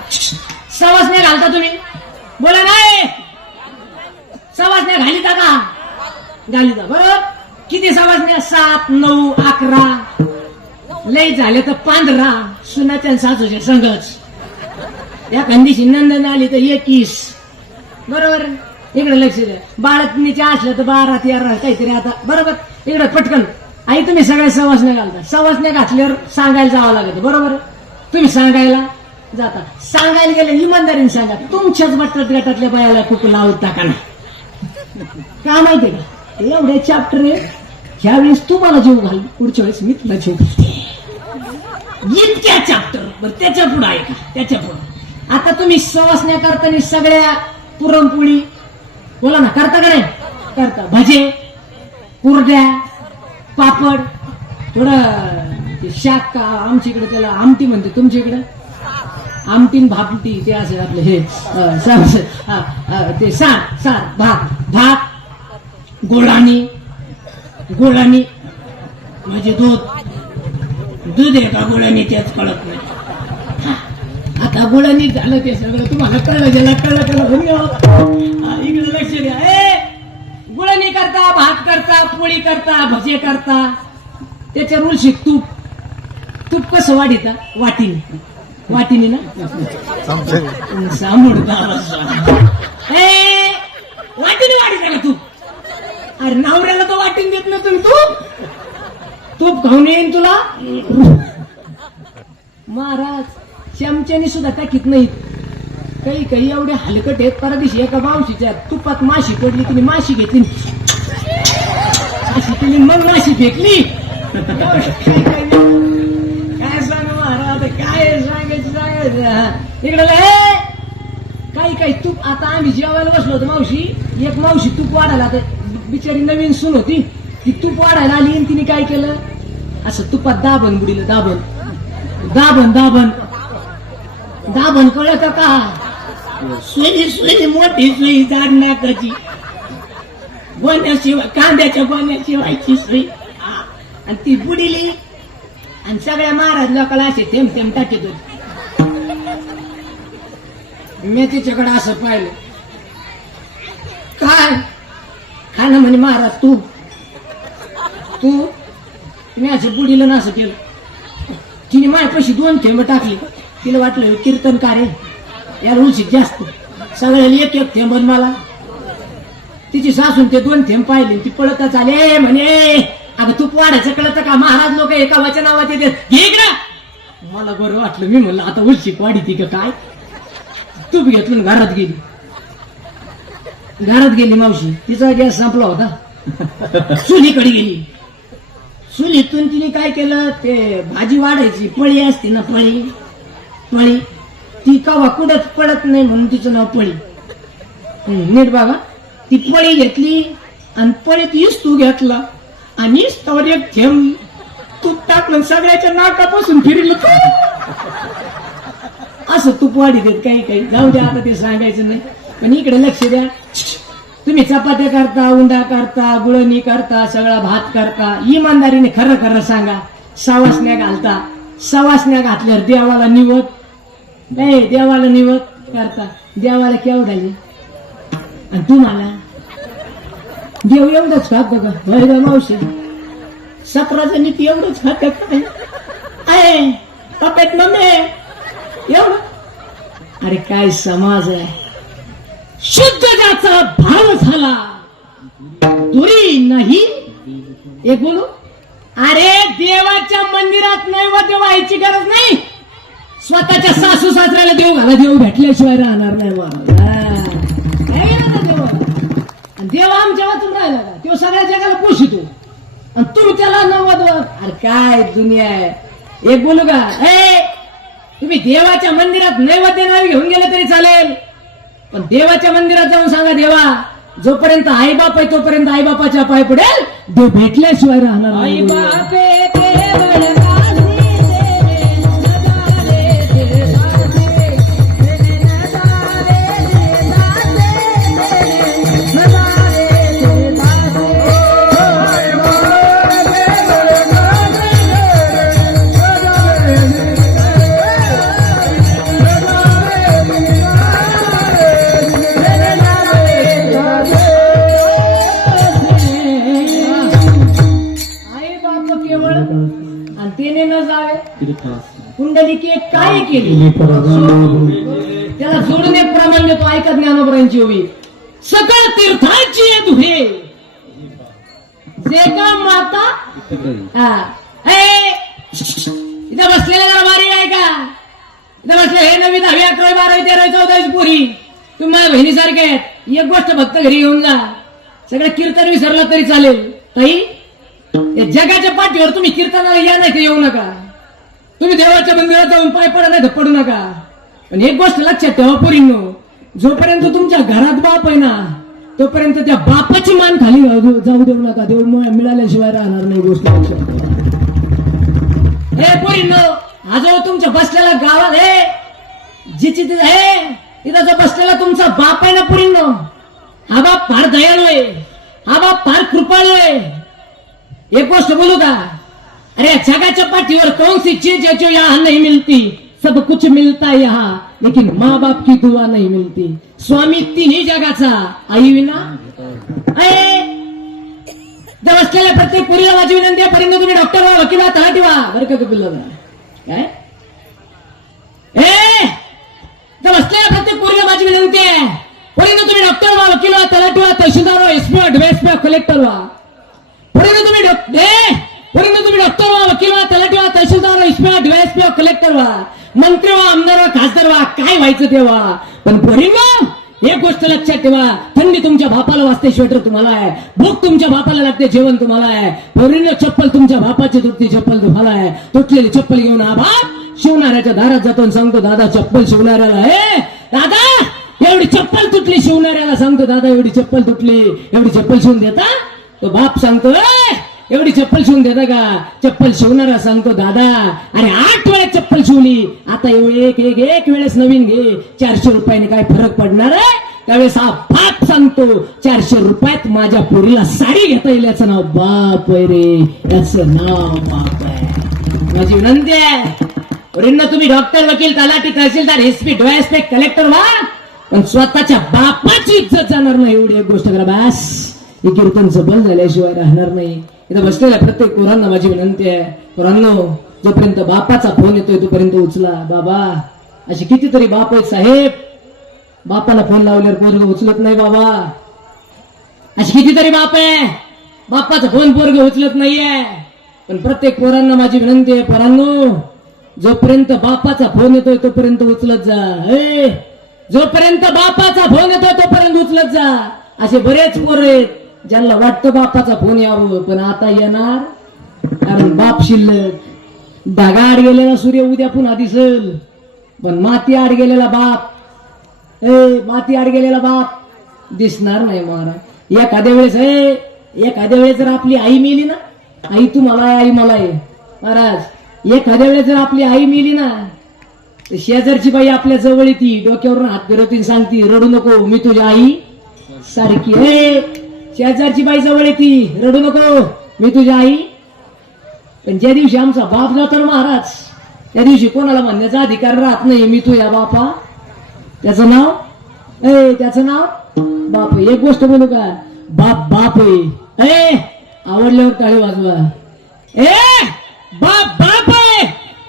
सवासण्या घालता तुम्ही बोला नाही सवासण्या घालिता का घालिता बरोबर किती सवासण्या 7, 9, 11 लई झाले तर 15 सुनाच्या सासूच्या संघच या खंदीशी नंदन आली तर 21 बरोबर इकडे लक्ष द्या बाळतनीच्या असल्या तर 12, 13 काहीतरी आता बरोबर इकडे पटकन आई तुम्ही सगळ्या सवासण्या घालता सवासण्या घातल्यावर सांगायला जावं लागत बरोबर तुम्ही सांगायला जाता सांगायला गेले इमानदारीने सांगा तुमच्याच बटत गटातल्या बायाला खूप लावता का नाही का माहितीये का एवढे चॅप्टर आहे ह्यावेळेस तुम्हाला जीव घाल पुढच्या वेळेस मी तुला जीव घालते इतक्या चॅप्टर बरं त्याच्या पुढे आहे का त्याच्या पुढे आता तुम्ही सवासण्या करताना सगळ्या पुरणपोळी बोला ना करता का नाही करता भजे कुरड्या पापड थोडं शाक का आमच्या इकडे त्याला आमटी म्हणते तुमच्या इकडे आमटीन भापटी ते असेल आपले हे ते सार भात गोळानी म्हणजे दूध आहे का गोळानी त्याच कळत नाही आता गोळानी झालं ते सगळं तुम्हाला कळलं ज्याला कळलं इकडे लक्ष द्या गुळणी करता भात करता पोळी करता भजे करता त्याच्या रुलशी तूप कसं वाढीता वाटीने ना वाटीने वाढीता का तूप अरे नवऱ्याला तर वाटीन देत ना तुम्ही तूप खाऊन येईन तुला महाराज चमच्याने सुद्धा टाकीत नाहीत काही एवढे हलकट आहेत परदिशी एका मावशीच्या तुपात माशी पडली तिने माशी घेतली तिने मग माशी फेकली काय सांगू महाराज काय इकडे काही काही तूप. आता आम्ही जेवायला बसलो होतो मावशी, एक मावशी तूप वाढायला, आता बिचारी नवीन सून होती, ती तूप वाढायला आली आणि तिने काय केलं, असं तुपात दाबण बुडीलं. दाबण दाबण दाबण दाबण कळत का? सुई सुई मोठी सुई जाड नाकाची, गोण्याशिवाय कांद्याच्या गोण्याशिवायची सुई, आणि ती बुडीली आणि सगळ्या महाराज लोकांना असे थेंब थेंब टाकीत होते. मी तिच्याकडे असं पाहिलं, काय खाणं म्हणे महाराज तू तू तुम्ही असं बुडीलं ना असं केलं. तिने माझ्यापाशी 2 थेंब टाकली. तिला वाटलं कीर्तन कार्य याला उलशीत जास्त, सगळ्याला एक एक थेंब मला. तिची सासून ते 2 थेंब पाहिले, ती पळतच आले म्हणे, अगं तूप वाढायचं कळतं का? महाराज लोक एका वचनावर येतात, घे इकडं. मला बरं वाटलं, मी म्हणलं आता उलशीत वाढी ती का काय. तूप घेतलं घरात गेली. घरात गेली मावशी, तिचा गॅस संपला होता. चुलीकडे गेली. चुलीतून तिने काय केलं, ते भाजी वाढायची पळी असते ना, पळी पळी, ती कवा कुठंच पडत नाही म्हणून तिचं नाव पळी. नीट बघा, ती पळी घेतली आणि पळीत इस्तू घेतला आणि इस्तावर एक थेंब तूप टाकलं, सगळ्याच्या नाकापासून फिरलं. असं तूप वाढी देत काही काही. जाऊ द्या, आता ते सांगायचं नाही. पण इकडे लक्ष द्या, तुम्ही चपात्या करता, उंडा करता, गुळणी करता, सगळा भात करता, इमानदारीने खरं खरं सांगा. सवासण्या घालता, सवासण्या घातल्यावर देवाला निवत नाही, देवाला निवत करता, देवाला केवढाली. आणि तुम्हाला देव एवढंच खात का? होय मावशी, 17 जणी ती एवढंच खात काय आहे पपेट मम्मी एवढं. अरे काय समाज आहे, शुद्ध ज्याचा भाव झाला दुरी नाही. एक बोलू, अरे देवाच्या मंदिरात नैवेद्य व्हायची गरज नाही. स्वतःच्या सासू सासऱ्याला देव घाला, देव भेटल्याशिवाय राहणार नाही महाराज. देव आमच्या वाचून राहिला का? तो सगळ्या जगाला पोषितो आणि तुम्ही त्याला नवद. अरे काय दुनिया आहे. एक बोलू का, तुम्ही देवाच्या मंदिरात नैवेद्य नाही घेऊन गेले तरी चालेल, पण देवाच्या मंदिरात जाऊन सांगा, देवा जोपर्यंत आईबाप आहे तोपर्यंत आईबापाच्या पाय पडेल, देव भेटल्याशिवाय राहणार नाही. कुंडलिके काय केली त्याला जोडून एक प्रमाण देतो, ऐका ज्ञानोबरांची होई. सकळ तीर्थाची धुळे जे का माता. इथं बसलेल्या जरा बारी आहे का? इथं बसले हे 9वी 10वी 11वी 12वी 13वी 14वी पोरी, तुम्ही माझ्या बहिणीसारखे आहेत. एक गोष्ट फक्त घरी घेऊन जा, सगळं कीर्तन विसरलं तरी चालेल. ताई, जगाच्या पाठीवर तुम्ही कीर्तनाला या नाही, येऊ नका. तुम्ही देवाच्या मंदिरात जाऊन पाय पडा नाही तर पडू नका. पण एक गोष्ट लक्षात ठेवा पोरींनो, जोपर्यंत तुमच्या घरात बाप आहे ना, तोपर्यंत त्या बापाची मान खाली जाऊ देऊ नका. देव मिळाल्याशिवाय राहणार नाही. गोष्ट लक्षात ठेवा. हे पोरींनो, हा जो तुमच्या बसलेला गावात आहे, जिची आहे तिथं जो बसलेला तुमचा बाप आहे ना पोरींनो, हा बाप फार दयाळू आहे, हा बाप फार कृपाळू आहे. एक गोष्ट बोलू का, अरे जगाच्या पाठीवर कौन सी चीज है जो यहाँ नहीं मिलती, सब कुछ मिलता है यहाँ, लेकिन माँ बाप की दुआ नहीं मिलती. स्वामी तिन्ही जगाचा आई विना. जर असलेल्या प्रत्येक पोरीला माझी विनंती आहे, पर्यंत तुम्ही डॉक्टर व्हा, वकील व्हा, तलाठी व्हा. बरं का कपिलला काय जर असलेल्या प्रत्येक पोरीला माझी विनंती आहे, पर्यंत तुम्ही डॉक्टर व्हा, वकील व्हा, तलाठी व्हा, तहसीलदार व्हा, एसपी व्हा, डीएसपी व्हा, कलेक्टर व्हा. पर्यंत तुम्ही डॉक्टर व्हा, वकील व्हा, तलाठी व्हा, तहसीलदार व्हा, एसपी व्हा, डीएसपी व्हा, कलेक्टर व्हा, मंत्री व्हा, आमदार व्हा, खासदार व्हा, काय व्हायचं तेव्हा. पण पोरींनो, एक गोष्ट लक्षात ठेवा, थंडी तुमच्या बापाला वाजते, स्वेटर तुम्हाला आहे. भूक तुमच्या बापाला लागते, जेवण तुम्हाला आहे. पोरीनं चप्पल तुमच्या बापाची तुटती, चप्पल तुम्हाला आहे. तुटलेली चप्पल घेऊन हा बाप शिवणाऱ्याच्या दारात जातो आणि सांगतो, दादा चप्पल शिवणाऱ्याला, हे दादा एवढी चप्पल तुटली, शिवणाऱ्याला सांगतो, दादा एवढी चप्पल तुटली, एवढी चप्पल शिवून देता? तो बाप सांगतो, एवढी चप्पल शिवून देता का? चप्पल शिवणारा सांगतो, दादा अरे 8 वेळा चप्पल शिवली, आता एक वेळेस नवीन घे, 400 रुपयाने काय फरक पडणार आहे? त्यावेळेस हा बाप सांगतो, 400 रुपयात माझ्या पोरीला साडी घेता येईल. याचं नाव बाप आहे रे, याचं नाव बाप आहे. माझी विनंती आहे, पोरींना तुम्ही डॉक्टर, वकील, तलाठी, तहसीलदार, एसपी, डीवायएसपी, कलेक्टर व्हा, पण स्वतःच्या बापाची इज्जत जाणार नाही, एवढी एक गोष्ट करा बस. हे कीर्तन सबल झाल्याशिवाय राहणार नाही. इथं बसलेल्या प्रत्येक पोरांना माझी विनंती आहे, पोरांनो, जोपर्यंत बापाचा फोन येतोय तोपर्यंत उचला. बाबा अशी कितीतरी बाप आहेत साहेब, बापाला फोन लावल्यावर पोरग उचलत नाही. बाबा अशी कितीतरी बाप आहे, बापाचा फोन पोरग उचलत नाहीये. पण प्रत्येक पोरांना माझी विनंती आहे, पोरांनो, जोपर्यंत बापाचा फोन येतोय तोपर्यंत उचलत जा. जोपर्यंत बापाचा फोन येतोय तोपर्यंत उचलत जा. असे बरेच पोर आहेत ज्यांना वाटतं बापाचा फोन यावं, पण आता येणार, कारण बाप शिल्लक. ढगा आड गेलेला सूर्य उद्या पुन्हा दिसल, पण माती आड गेलेला बाप, माती आड गेलेला बाप दिसणार नाही महाराज. एखाद्या वेळेस जर आपली आई मेली ना, आई तुम्हाला आहे, आई मला आहे महाराज, एखाद्या वेळेस जर आपली आई मेली ना, शेजारची बाई आपल्या जवळ येते, डोक्यावरून हात फिरवती, सांगती, रडू नको, मी तुझी आई सारखी आहे. शेजारची बाई जवळ येते, रडू नको, मी तुझी आई. पण ज्या दिवशी आमचा बाप जातो ना महाराज, त्या दिवशी कोणाला म्हणण्याचा अधिकार राहत नाही, मी तू या बापा. त्याचं नाव बाप आहे. एक गोष्ट बोलू का, बाप बाप आहे. आवडल्यावर टाळे वाजवा. बाप आहे.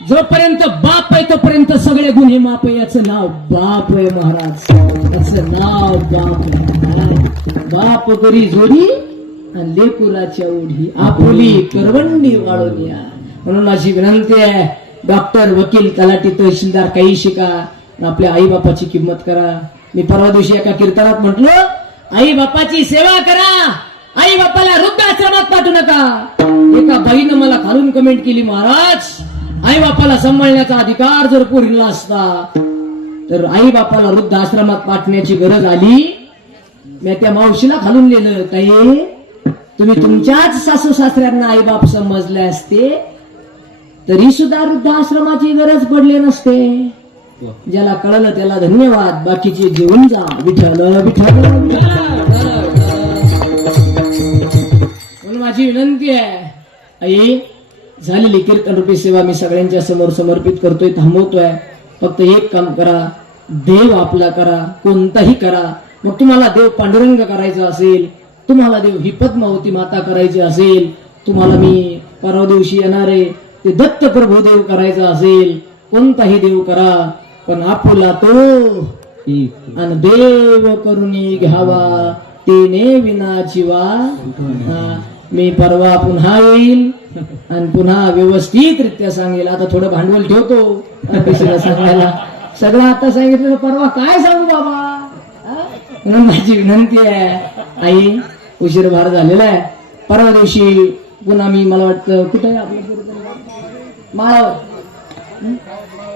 जोपर्यंत बाप आहे तोपर्यंत सगळे गुन्हे माप आहे. याचं नाव बाप आहे महाराज, याचं नाव बाप आहे. बाप करी जोडी आणि लेकुराच्या ओढी, आपुली करवंडी वाळून या. म्हणून माझी विनंती आहे, डॉक्टर, वकील, तलाठी, तहसीलदार काही शिका, आपल्या आई बापाची किंमत करा. मी परवा दिवशी एका कीर्तनात म्हटलं, आई बापाची सेवा करा, आई बापाला वृद्धाश्रमात पाठवू नका. एका बाईनं मला खालून कमेंट केली, महाराज आई बापाला सांभाळण्याचा अधिकार जर पोरीला असता तर आई बापाला वृद्धाश्रमात पाठवण्याची गरज आली. मी त्या मावशीला खालून लिहिलं, ताई तुम्ही तुमच्याच सासू सासऱ्यांना आई बाप समजले असते तरी सुद्धा वृद्धाश्रमाची गरज पडली नसते. ज्याला कळलं त्याला धन्यवाद, बाकीचे जेवून जा. विठ्ठल विठ्ठल. म्हणून माझी विनंती आहे, आई झालेली कीर्तन रूपी सेवा मी सगळ्यांच्या समोर समर्पित करतोय, थांबवतोय. फक्त एक काम करा, देव आपला करा, कोणताही करा. मग तुम्हाला देव पांडुरंग करायचा असेल, तुम्हाला देव ही पद्मावती माता करायची असेल, तुम्हाला मी परवा दिवशी येणारे ते दत्त प्रभू देव करायचा असेल, कोणताही देव करा, पण आपुला तो आणि देव करुणी घ्यावा, तेने विना जीवा. मी परवा पुन्हा येईल आणि पुन्हा व्यवस्थितरित्या सांगेल. आता थोडं भांडवल ठेवतो सांगायला, सगळं आता सांगितलं, परवा काय सांगू बाबा. म्हणून माझी विनंती आहे, आई उशीर भार झालेला आहे. परवा दिवशी पुन्हा मी, मला वाटतं कुठे आपलं माळावर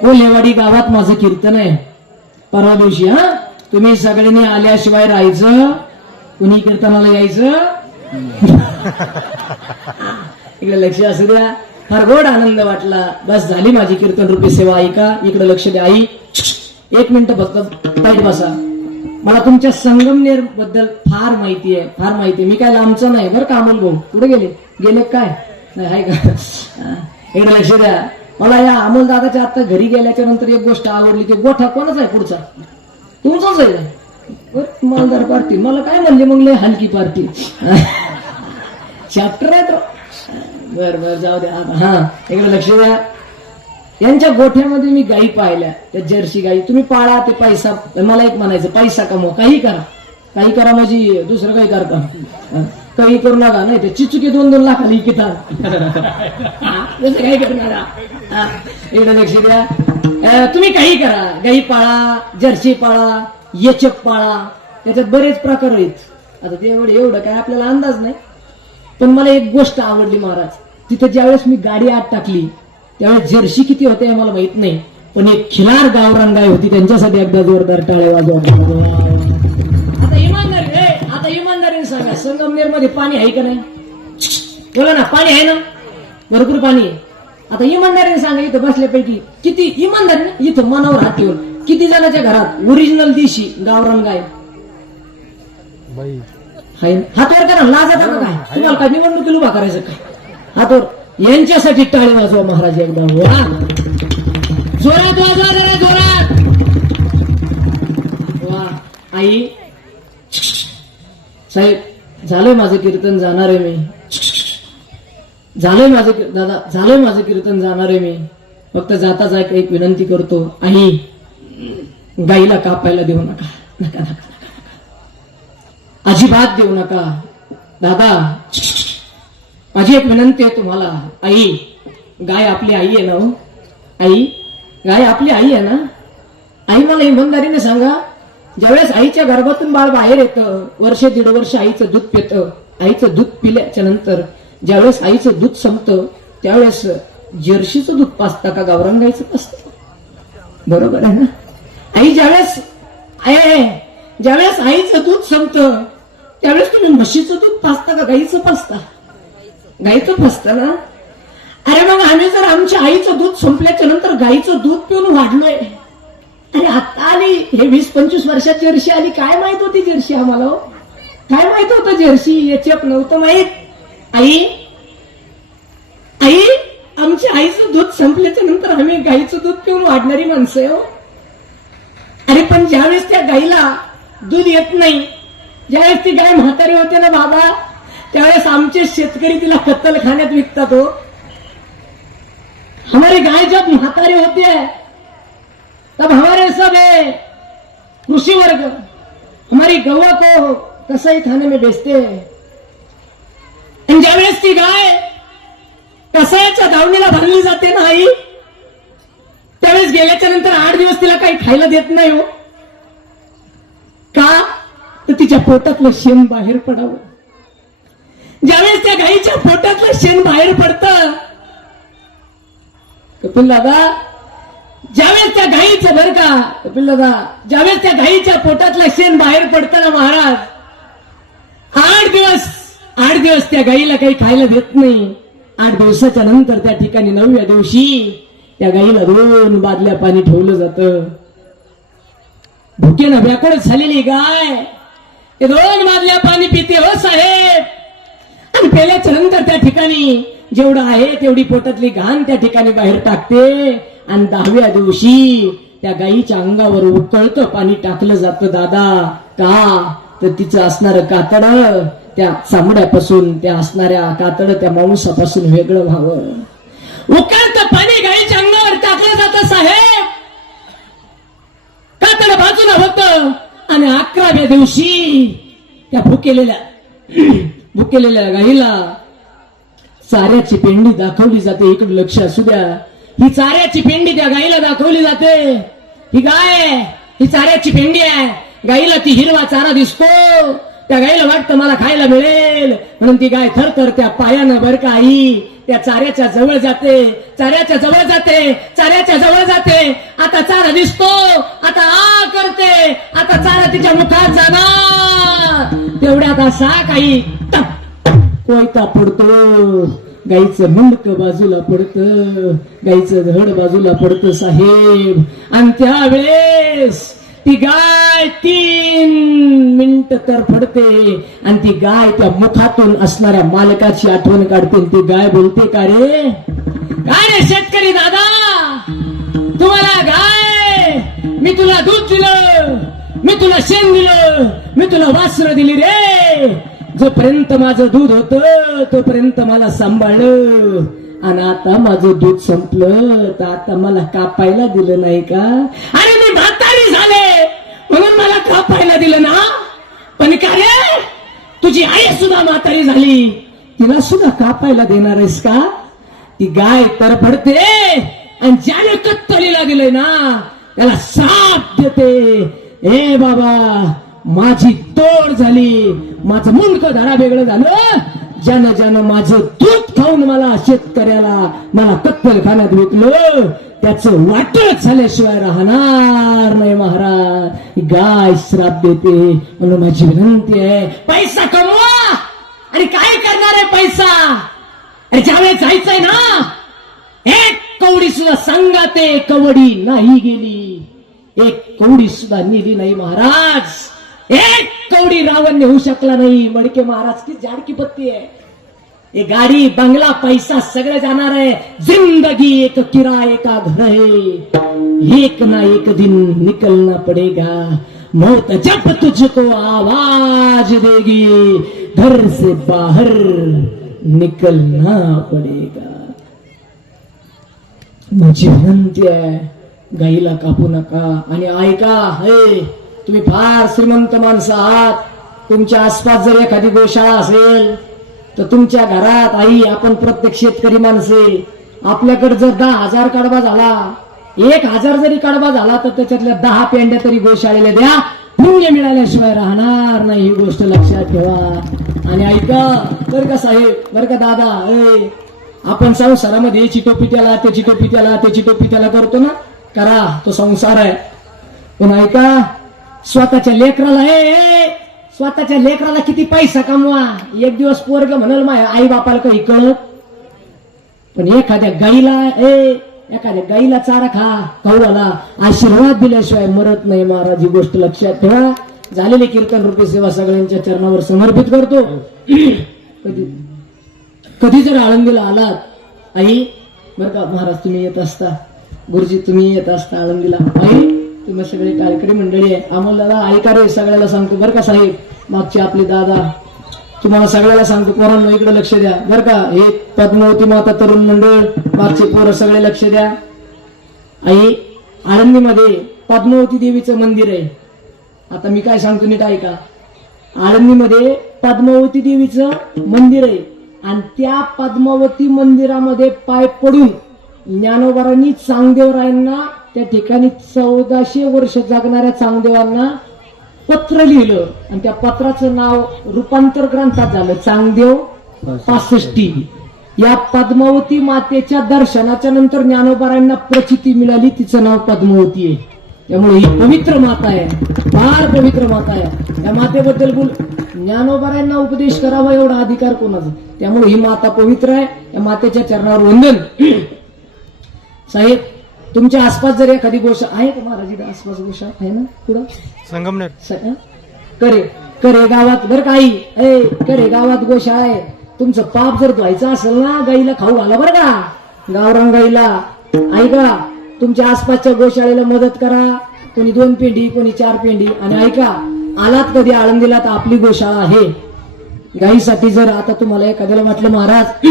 कोल्हेवाडी गावात माझं कीर्तन आहे परवा दिवशी. तुम्ही सगळ्यांनी आल्याशिवाय राहायचं, कुणी कीर्तनाला यायचं. इकडे लक्ष असू द्या. फार गोड आनंद वाटला. बस झाली माझी कीर्तन रूपी सेवा. ऐका, इकडे लक्ष द्या. आई 1 मिनिट फक्त पाहिजे बसा. मला तुमच्या संगमनेर बद्दल फार माहिती आहे, फार माहिती आहे. मी काय लांबचा नाही बरं का. अमोल भाऊ कुठे गेले काय नाही आहे का. इकडे लक्ष द्या. मला या अमोल दादाच्या आता घरी गेल्याच्या नंतर एक गोष्ट आवडली. ते गोठा कोणाचा आहे पुढचा? तुमचाच आहे. मालदार पार्टी. मला काय म्हणले मग, लय हलकी पार्टी. चॅप्टर आहे तो. बर जाऊ द्या. हा इकडे लक्ष द्या. यांच्या गोठ्यामध्ये मी गायी पाहिल्या, त्या जर्सी गायी. तुम्ही पाळा, ते पैसा. मला एक म्हणायचं, पैसा कमवा, काही करा म्हणजे दुसरं काही करता. काही करू नका, नाही ते चिचुके 2-2 लाखाला विकतात. जसं काही करणार. इकडे लक्ष द्या. तुम्ही काही करा, गायी पाळा, जर्सी पाळा, येचक पाळा, त्याच्यात बरेच प्रकार आहेत. आता ते एवढं काय आपल्याला अंदाज नाही. पण मला एक गोष्ट आवडली महाराज, तिथं ज्यावेळेस मी गाडी आत टाकली त्यावेळेस जर्सी किती होते हे मला माहित नाही, पण एक खिलार गावरान गाय होती, त्यांच्यासाठी एकदा जोरदार टाळे वाजवा. आता इमानदारीने सांगा, संगमनेर मध्ये पाणी आहे का नाही? बोला ना, पाणी आहे ना? भरपूर पाणी आहे. आता इमानदारीने सांगा, इथं बसल्यापैकी किती इमानदारीने इथं मनावर हात ठेवून किती जणांच्या घरात ओरिजिनल देशी गावरान गाय आहे? हातवर करा, लाजत का काय? तुम्हाला काय निवडणुकीला उभा करायचं काय? हातवर. यांच्यासाठी टाळी वाजवा महाराज एकदा. वा, जोरात वाजवा जरा, जोरात. वा. आई साहेब, झालंय माझं कीर्तन, जाणार आहे मी. झालंय माझं दादा, झालंय माझं कीर्तन, जाणार आहे मी. फक्त जाता जाय एक विनंती करतो, आई गाईला कापायला देऊ नका. नका नका नका, अजिबात देऊ नका. दादा, माझी एक विनंती आहे तुम्हाला. आई, गाय आपली आई आहे ना हो? आई, गाय आपली आई आहे ना? आई, मला इमानदारीने सांगा, ज्यावेळेस आईच्या गर्भातून बाळ बाहेर येतं, वर्ष दीड वर्ष आईचं दूध पितं, आईचं दूध पिल्याच्या नंतर ज्यावेळेस आईचं दूध संपतं त्यावेळेस जर्शीचं दूध पाजता का गावरान गाईचं पाजतं? बरोबर आहे ना? आई, ज्यावेळेस आईचं दूध संपतं त्यावेळेस तुम्ही म्हशीचं दूध पाजता का गाईचं पाजता? गाईचं पाजतं ना? अरे मग आम्ही जर आमच्या आईचं दूध संपल्याच्या नंतर गाईचं दूध पिऊन वाढलोय, आणि आता आली हे 20-25 वर्षाची जर्सी आली, काय माहित होती जर्सी आम्हाला? काय माहित होतं जर्सी? याच्यात नव्हतं माहित. आई, आमच्या आईचं दूध संपल्याच्या नंतर आम्ही गाईचं दूध पिऊन वाढणारी माणसं आहे हो. अरे पण ज्यावेळेस त्या गाईला दूध येत नाही, ज्यावेळेस ती गाय म्हातारी होते ना बाबा, त्यावेळेस आमचे शेतकरी तिला कत्तलखान्यात विकतात हो. हमारी गाय जब म्हातारी होती है तब हमारे सब कृषि वर्ग हमारी गौवा को कसाई खाने में बेचते हैं. आणि ज्यावेळेस ती गाय कसाईच्या दावणीला भरली जाते ना आई, त्यावेळेस गेल्याच्या नंतर 8 दिवस तिला काही खायला देत नाही हो. का? तर तिच्या पोटातलं शेण बाहेर पडावं. ज्यावेळेस त्या गाईच्या पोटातलं शेण बाहेर पडतं, कपिल दादा, ज्यावेळेस त्या गाईचं बरं का कपिल दादा, ज्यावेळेस त्या गाईच्या पोटातलं शेण बाहेर पडतं ना महाराज, 8 दिवस त्या गाईला काही खायला देत नाही. 8 दिवसाच्या नंतर त्या ठिकाणी 9व्या दिवशी त्या गाईला 2 बादल्या पाणी ठेवलं जातं. भुकेनं व्याकुळ झालेली गाय ते 2 बादल्या पाणी पिते हो साहेब. आणि पेल्याच्या नंतर त्या ठिकाणी जेवढं आहे तेवढी पोटातली घाण त्या ठिकाणी बाहेर टाकते. आणि 10व्या दिवशी त्या गाईच्या अंगावर उकळतं पाणी टाकलं जातं दादा. का? तर तिचं असणारं कातड त्या चामड्यापासून, त्या असणाऱ्या कातड त्या मांसापासून वेगळं व्हावं. उकळतं पाणी गाईच्या अंगावर टाकलं जातं साहेब, कातड बाजूला होतं. आणि 11व्या दिवशी त्या भुकेलेल्या गाईला चाऱ्याची पेंडी दाखवली जाते. इकडे लक्ष असू द्या, ही चाऱ्याची पेंडी त्या गाईला दाखवली जाते. ही गाय, ही चाऱ्याची पेंडी आहे. गाईला ती हिरवा चारा दिसतो, त्या गाईला वाटतं मला खायला मिळेल, म्हणून ती गाय थरथर त्या पायानं बरं का आई त्या चाऱ्याच्या जवळ जाते. चाऱ्याच्या जवळ जाते. आता चारा दिसतो, आता आ करते, आता चारा तिच्या मुखात जाणार. तेवढ्यात असा काही कोयता पडतो, गाईचं मुंडक बाजूला पडतं, गाईचं धड बाजूला पडतं साहेब. आणि त्यावेळेस ती गाय 3 मिनिटं तर पडते. आणि ती गाय त्या मुखातून असणाऱ्या मालकाची आठवण काढते. ती गाय बोलते, का रे शेतकरी दादा, तुम्हाला गाय, मी तुला दूध दिलं, मी तुला शेण दिलं, मी तुला वासरं दिली रे. जोपर्यंत माझं दूध होतं तोपर्यंत मला सांभाळलं, आणि आता माझं दूध संपलं तर आता मला कापायला दिलं नाही का? अरे मी म्हातारी झाले म्हणून मला कापायला दिलं ना. पण का रे, तुझी आई सुद्धा म्हातारी झाली, तिला सुद्धा कापायला देणार आहेस का? ती गाय तर पडते, आणि ज्याने कत्तलीला दिलंय ना त्याला साप देते. ए बाबा माझी तोड झाली, माझं मुंडकं धडा वेगळं झालं. ज्यानं माझं दूध खाऊन मला शेतकऱ्याला मला कत्तलखान्यात विकलं त्याचं वाटच झाल्याशिवाय राहणार नाही महाराज. गाय श्राप देते म्हणून माझी विनंती आहे, पैसा कमवा. आणि काय करणार आहे पैसा? अरे ज्यावेळेस जायचंय ना, एक कवडी सुद्धा संगाते कवडी नाही गेली, एक कवडी सुद्धा नेली नाही महाराज. एक कवडी रावण नेऊ शकला नाही. मडके महाराज की जाडकी पत्ती आहे. ये गाडी बंगला पैसा सगळं जाणार आहे. जिंदगी एक किराए का घर है, एक ना एक दिन निकलना पड़ेगा. मौत जब तुझको आवाज देगी, घर से बाहर निकलना पड़ेगा. माझी विनंती आहे, गाईला कापू नका. आणि ऐका, हे तुम्ही फार श्रीमंत माणसं आहात. तुमच्या आसपास जर एखादी गोशाळा असेल तर तुमच्या घरात आई आपण प्रत्येक शेतकरी माणसे, आपल्याकडे जर 10,000 कडबा झाला, 1,000 जरी कडबा झाला तर त्याच्यातल्या 10 पेंड्या तरी गोशाळेला द्या. पुण्य मिळाल्याशिवाय राहणार नाही, ही गोष्ट लक्षात ठेवा. आणि ऐका बर का साहेब, बर का दादा, आपण संसारामध्ये याची टोपी त्याला, त्याची टोपी त्याला, त्याची टोपी त्याला करतो ना, करा, तो संसार आहे. पण ऐका, स्वतःच्या लेकराला किती पैसा कमवा. एक दिवस पोरग म्हणाल माझ्या आई बापाला काही कळत, पण एखाद्या गाईला चारा खाऊला आशीर्वाद दिल्याशिवाय मरत नाही महाराज. ही गोष्ट लक्षात ठेवा. झालेली कीर्तन रूपी सेवा सगळ्यांच्या चरणावर समर्पित करतो. कधी जर आळंदीला आलात आई, बरं का महाराज, तुम्ही येत असता, गुरुजी तुम्ही येत असता आळंदीला, आई तुम्ही सगळे टाळकरी मंडळी आहे, अमोल दादा ऐका रे, सगळ्याला सांगतो बरं का साहेब, मागचे आपले दादा, तुम्हाला सगळ्याला सांगतो, पोरांनो इकडे लक्ष द्या बरं का. हे पद्मावती माता तरुण मंडळ, मागचे पोरं सगळे लक्ष द्या. आई आळंदीमध्ये पद्मावती देवीचं मंदिर आहे. आता मी काय सांगतो नीट ऐका. आळंदीमध्ये पद्मावती देवीचं मंदिर आहे आणि त्या पद्मावती मंदिरामध्ये पाय पडून ज्ञानोबारांनी चांगदेवरायांना, त्या ठिकाणी 1400 वर्ष जगणाऱ्या चांगदेवांना पत्र लिहिलं आणि त्या पत्राचं नाव रूपांतर ग्रंथात झालं, चांगदेव 65. या पद्मावती मातेच्या दर्शनाच्या नंतर ज्ञानोबारांना प्रचिती मिळाली, तिचं नाव पद्मावती आहे. त्यामुळे ही पवित्र माता आहे, फार पवित्र माता आहे. त्या मातेबद्दल बोल, ज्ञानोबारांना उपदेश करावा एवढा अधिकार कोणाचा. त्यामुळे ही माता पवित्र आहे. या मातेच्या चरणावर वंदन. साहेब तुमच्या आसपास जर एखादी गोशा आहे का महाराज, आसपास गोशा आहे ना, पुढं संगमनेर करे गावात बरं काही, करे गावात गोशा आहे. तुमचं पाप जर धुवायचं असेल ना, गाईला खाऊ घाला बरं का, गावरान गाईला. ऐका, तुमच्या आसपासच्या गोशाळेला मदत करा. कोणी 2 पेंडी, कोणी 4 पेंडी. आणि ऐका, आलात कधी आळंदीला तर आपली गोशाळा आहे गाईसाठी. जर आता तुम्हाला एखाद्याला वाटलं महाराज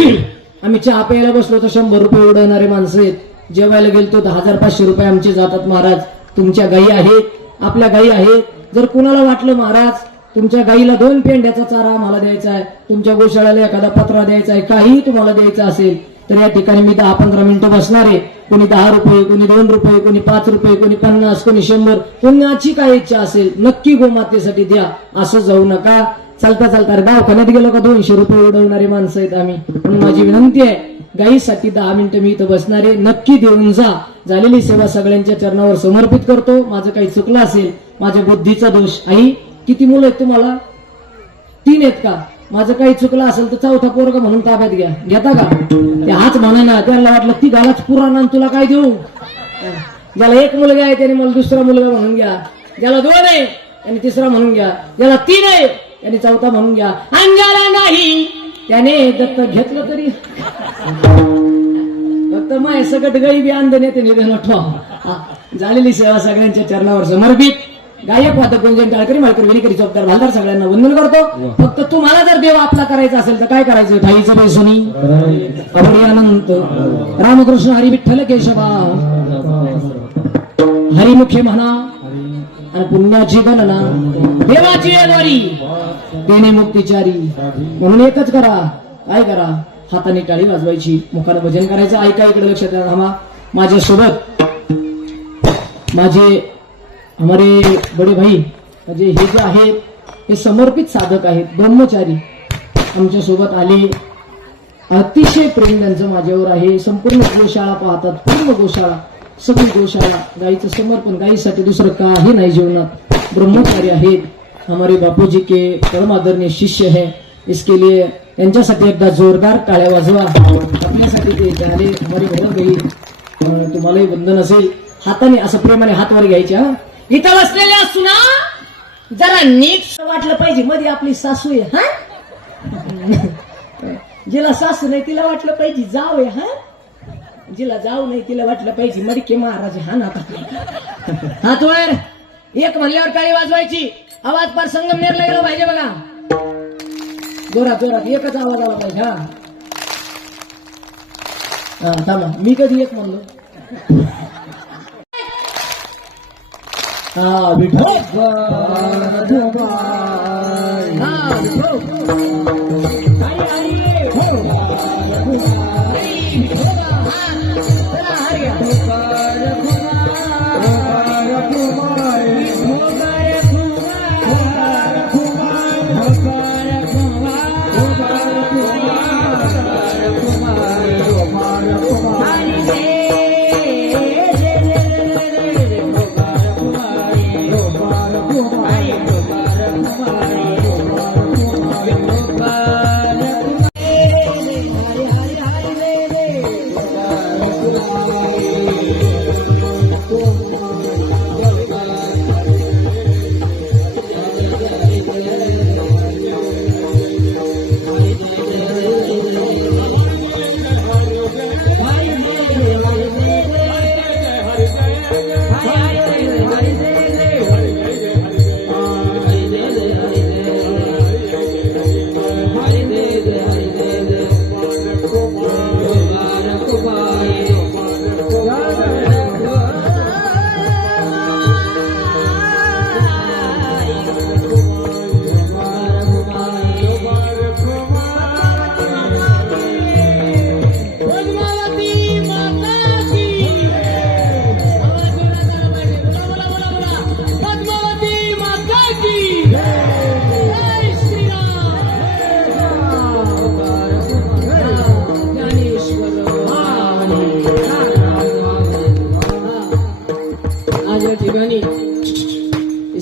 आम्ही चहा प्यायला बसलो तर 100 रुपये उडवणारे माणसं आहेत, जेवायला गेलतो 1000-500 रुपये आमचे जातात महाराज. तुमच्या गायी आहेत, आपल्या गायी आहेत. जर कुणाला वाटलं महाराज तुमच्या गायीला 2 पेंड्याचा चारा आम्हाला द्यायचा आहे, तुमच्या गोशाळेला एखादा पत्रा द्यायचा आहे, काही तुम्हाला द्यायचं असेल तर या ठिकाणी मी 10-15 मिनिटं बसणार आहे. कोणी 10 रुपये, कोणी 2 रुपये, कोणी 5 रुपये, कोणी 50, कोणी 100, पुण्याची काय इच्छा असेल नक्की गोमातेसाठी द्या. असं जाऊ नका. चालता चालता दवाखान्यात गेलो का 200 रुपये उडवणारे माणसं आहेत आम्ही. म्हणून माझी विनंती आहे, गाईसाठी 10 मिनिटं मी इथं बसणार आहे, नक्की देऊन जा. झालेली सेवा सगळ्यांच्या चरणावर समर्पित करतो. माझं काही चुकलं असेल, माझ्या बुद्धीचा दोष. आई किती मुलं आहेत तुम्हाला? 3 आहेत का? माझं काही चुकलं असेल तर 4था पोरगा म्हणून ताब्यात घ्या. घेता का? ते हाच म्हणा ना, त्याला वाटलं ती घालाच पुराण आणि तुला काय देऊ. ज्याला 1 मुलगा आहे त्याने मला 2रा मुलगा म्हणून घ्या, ज्याला 2 आहे त्याने 3रा म्हणून घ्या, ज्याला 3 आहे त्याने 4था म्हणून घ्या, आणि ज्याला नाही त्याने दत्त घेतलं तरी फक्त माय सकट गाई बी आंदन येते निधन ठेवा. झालेली सेवा सगळ्यांच्या चरणावर समर्पित. गायक वादक गुंजन टाळकरी माळकरी विनिकरी चौकदार भालदार सगळ्यांना वंदन करतो. फक्त तुम्हाला जर देव आपला करायचा असेल तर काय करायचं? ठाईचं बेसुनी अनंत रामकृष्ण हरी विठ्ठल केशवा हरिमुखे म्हणा आणि पुण्याची गणना देवाची येदवारी देणे मुक्तिचारी. म्हणून एकच करा, काय करा? हाताने टाळी वाजवायची, मुखानं भजन करायचं. ऐका, इकडे लक्षात द्या. माझ्यासोबत माझे हमारे बडे भाई म्हणजे हे जे आहेत हे समर्पित साधक आहेत, ब्रह्मचारी आमच्या सोबत आले. अतिशय प्रेम त्यांचं माझ्यावर आहे. संपूर्ण गोशाळा पाहतात, पूर्ण गोशाळा, सगळी गोशाळा, गाईचं समर्पण, गाईसाठी दुसरं काही नाही जीवनात. ब्रह्मचारी आहेत. हमारे बापूजी के परम आदरणीय शिष्य है. इसके लिए त्यांच्यासाठी एकदा जोरदार टाळ्या वाजवा. आपल्यासाठी ते इथे आले. हमारे भाई तुम्हालाही वंदन असेल. हाताने असं प्रेमाने हातवर घ्यायचे. हा इथं बसलेल्या सुना जरा नीट वाटलं पाहिजे. मध्ये आपली सासू आहे. हा जिला सासू नाही तिला वाटलं पाहिजे जाव आहे. हा जिला जाऊ नाही तिला वाटलं पाहिजे मडके महाराज. हा ना हात वर. एक म्हणल्यावर टाळी वाजवायची. आवाज पार संगमनेरला गेला पाहिजे बघा. जोरात जोरात एकच आवाज आला पाहिजे. हा थांबा, मी कधी एक म्हणलो. हा विठो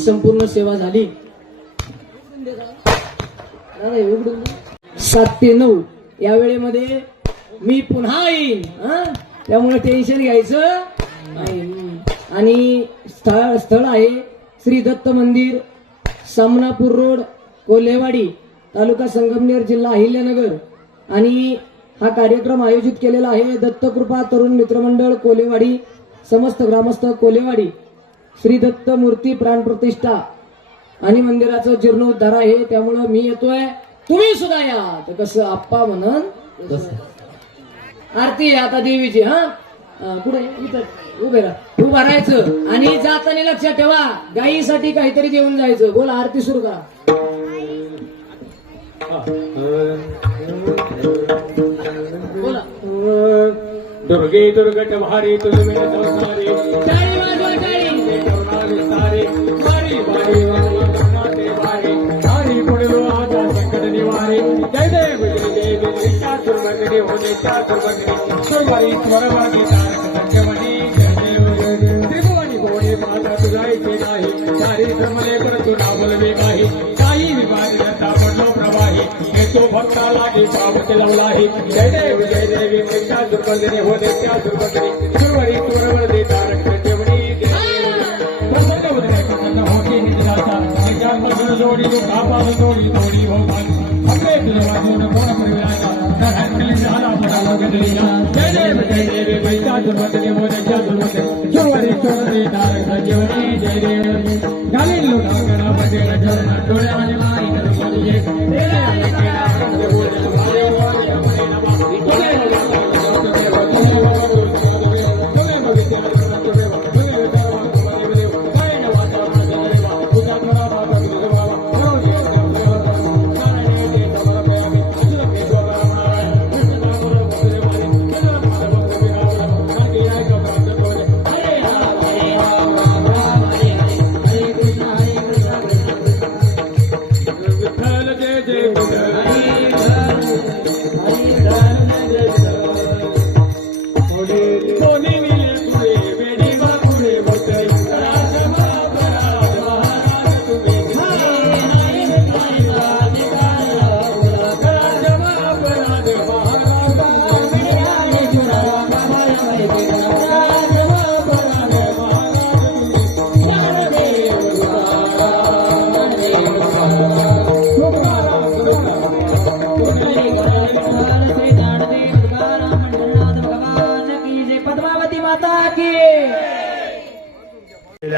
संपूर्ण सेवा झाली. 7 ते 9 या वेळेमध्ये मी पुन्हा येईन. त्यामुळे टेन्शन घ्यायचं नाही. आणि स्थळ आहे श्री दत्त मंदिर, सामनापूर रोड, कोल्हेवाडी, तालुका संगमनेर, जिल्हा अहिल्यानगर. आणि हा कार्यक्रम आयोजित केलेला आहे दत्तकृपा तरुण मित्रमंडळ कोल्हेवाडी, समस्त ग्रामस्थ कोल्हेवाडी. श्री दत्त मूर्ती प्राणप्रतिष्ठा आणि मंदिराचं जीर्णोद्धार आहे. त्यामुळं मी येतोय, तुम्ही सुद्धा या. तर कसं आप्पा म्हणून आरती आता देवीची. हा पुढे इथं उभे राहा, उभा राहायचं. आणि जाताना लक्षात ठेवा गायीसाठी काहीतरी देऊन जायचं. बोला आरती सुरू करा. बोला दुर्गे दुर्गट भारी तुझे संसारी टाळी वाजवा, टाळी. सारे बारी बारी माते बारी सारी पुढलो आजा संकट निवारे. जय देव जय देव चातुर मंगने होने चातुर मंगने सुरवारी स्वरवागी तारक संगमनी. जय देव त्रिभुवनी भोळे माता तुझायचे नाही. सारी ब्रह्मले परतु ना बोलवे काही. काही विवाद नता पडलो प्रवाही. येतो भक्ता लागे पावते लावलाही. जय देव चातुर मंगने होने चातुर मंगने सुरवारी स्वरवागी तारक संगमनी. जोडी कापास जोडी जोडी हो हमले तुझे वाजून कोण प्रवेशाचा झाला पडाला गदरिया. जय देव पैसा दुर्बदले मोदे दुर्बदले चोरी चोरी तारक जेवणी. जय देव घालील लोटा करा बजे जवना डोळ्याने माई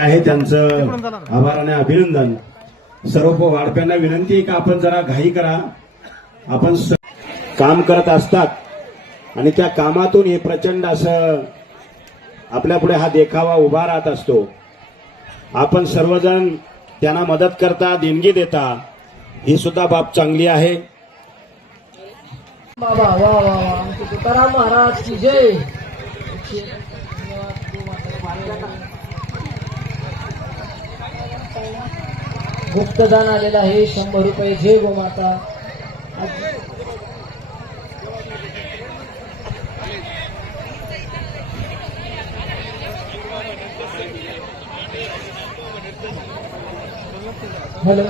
आहे त्यांचं आभार आणि अभिनंदन. सर्व वाढप्यांना विनंती आहे की आपण जरा घाई करा. आपण काम करत असतात आणि त्या कामातून हे प्रचंड असं आपल्या पुढे हा देखावा उभा राहत असतो. आपण सर्वजण त्यांना मदत करता, देणगी देता, ही सुद्धा बाब चांगली आहे. बाबा वा वा वा आमचे तुकाराम महाराज की जय. गुप्तदान आलेलं आहे 100 रुपये. जय गोमाता. हॅलो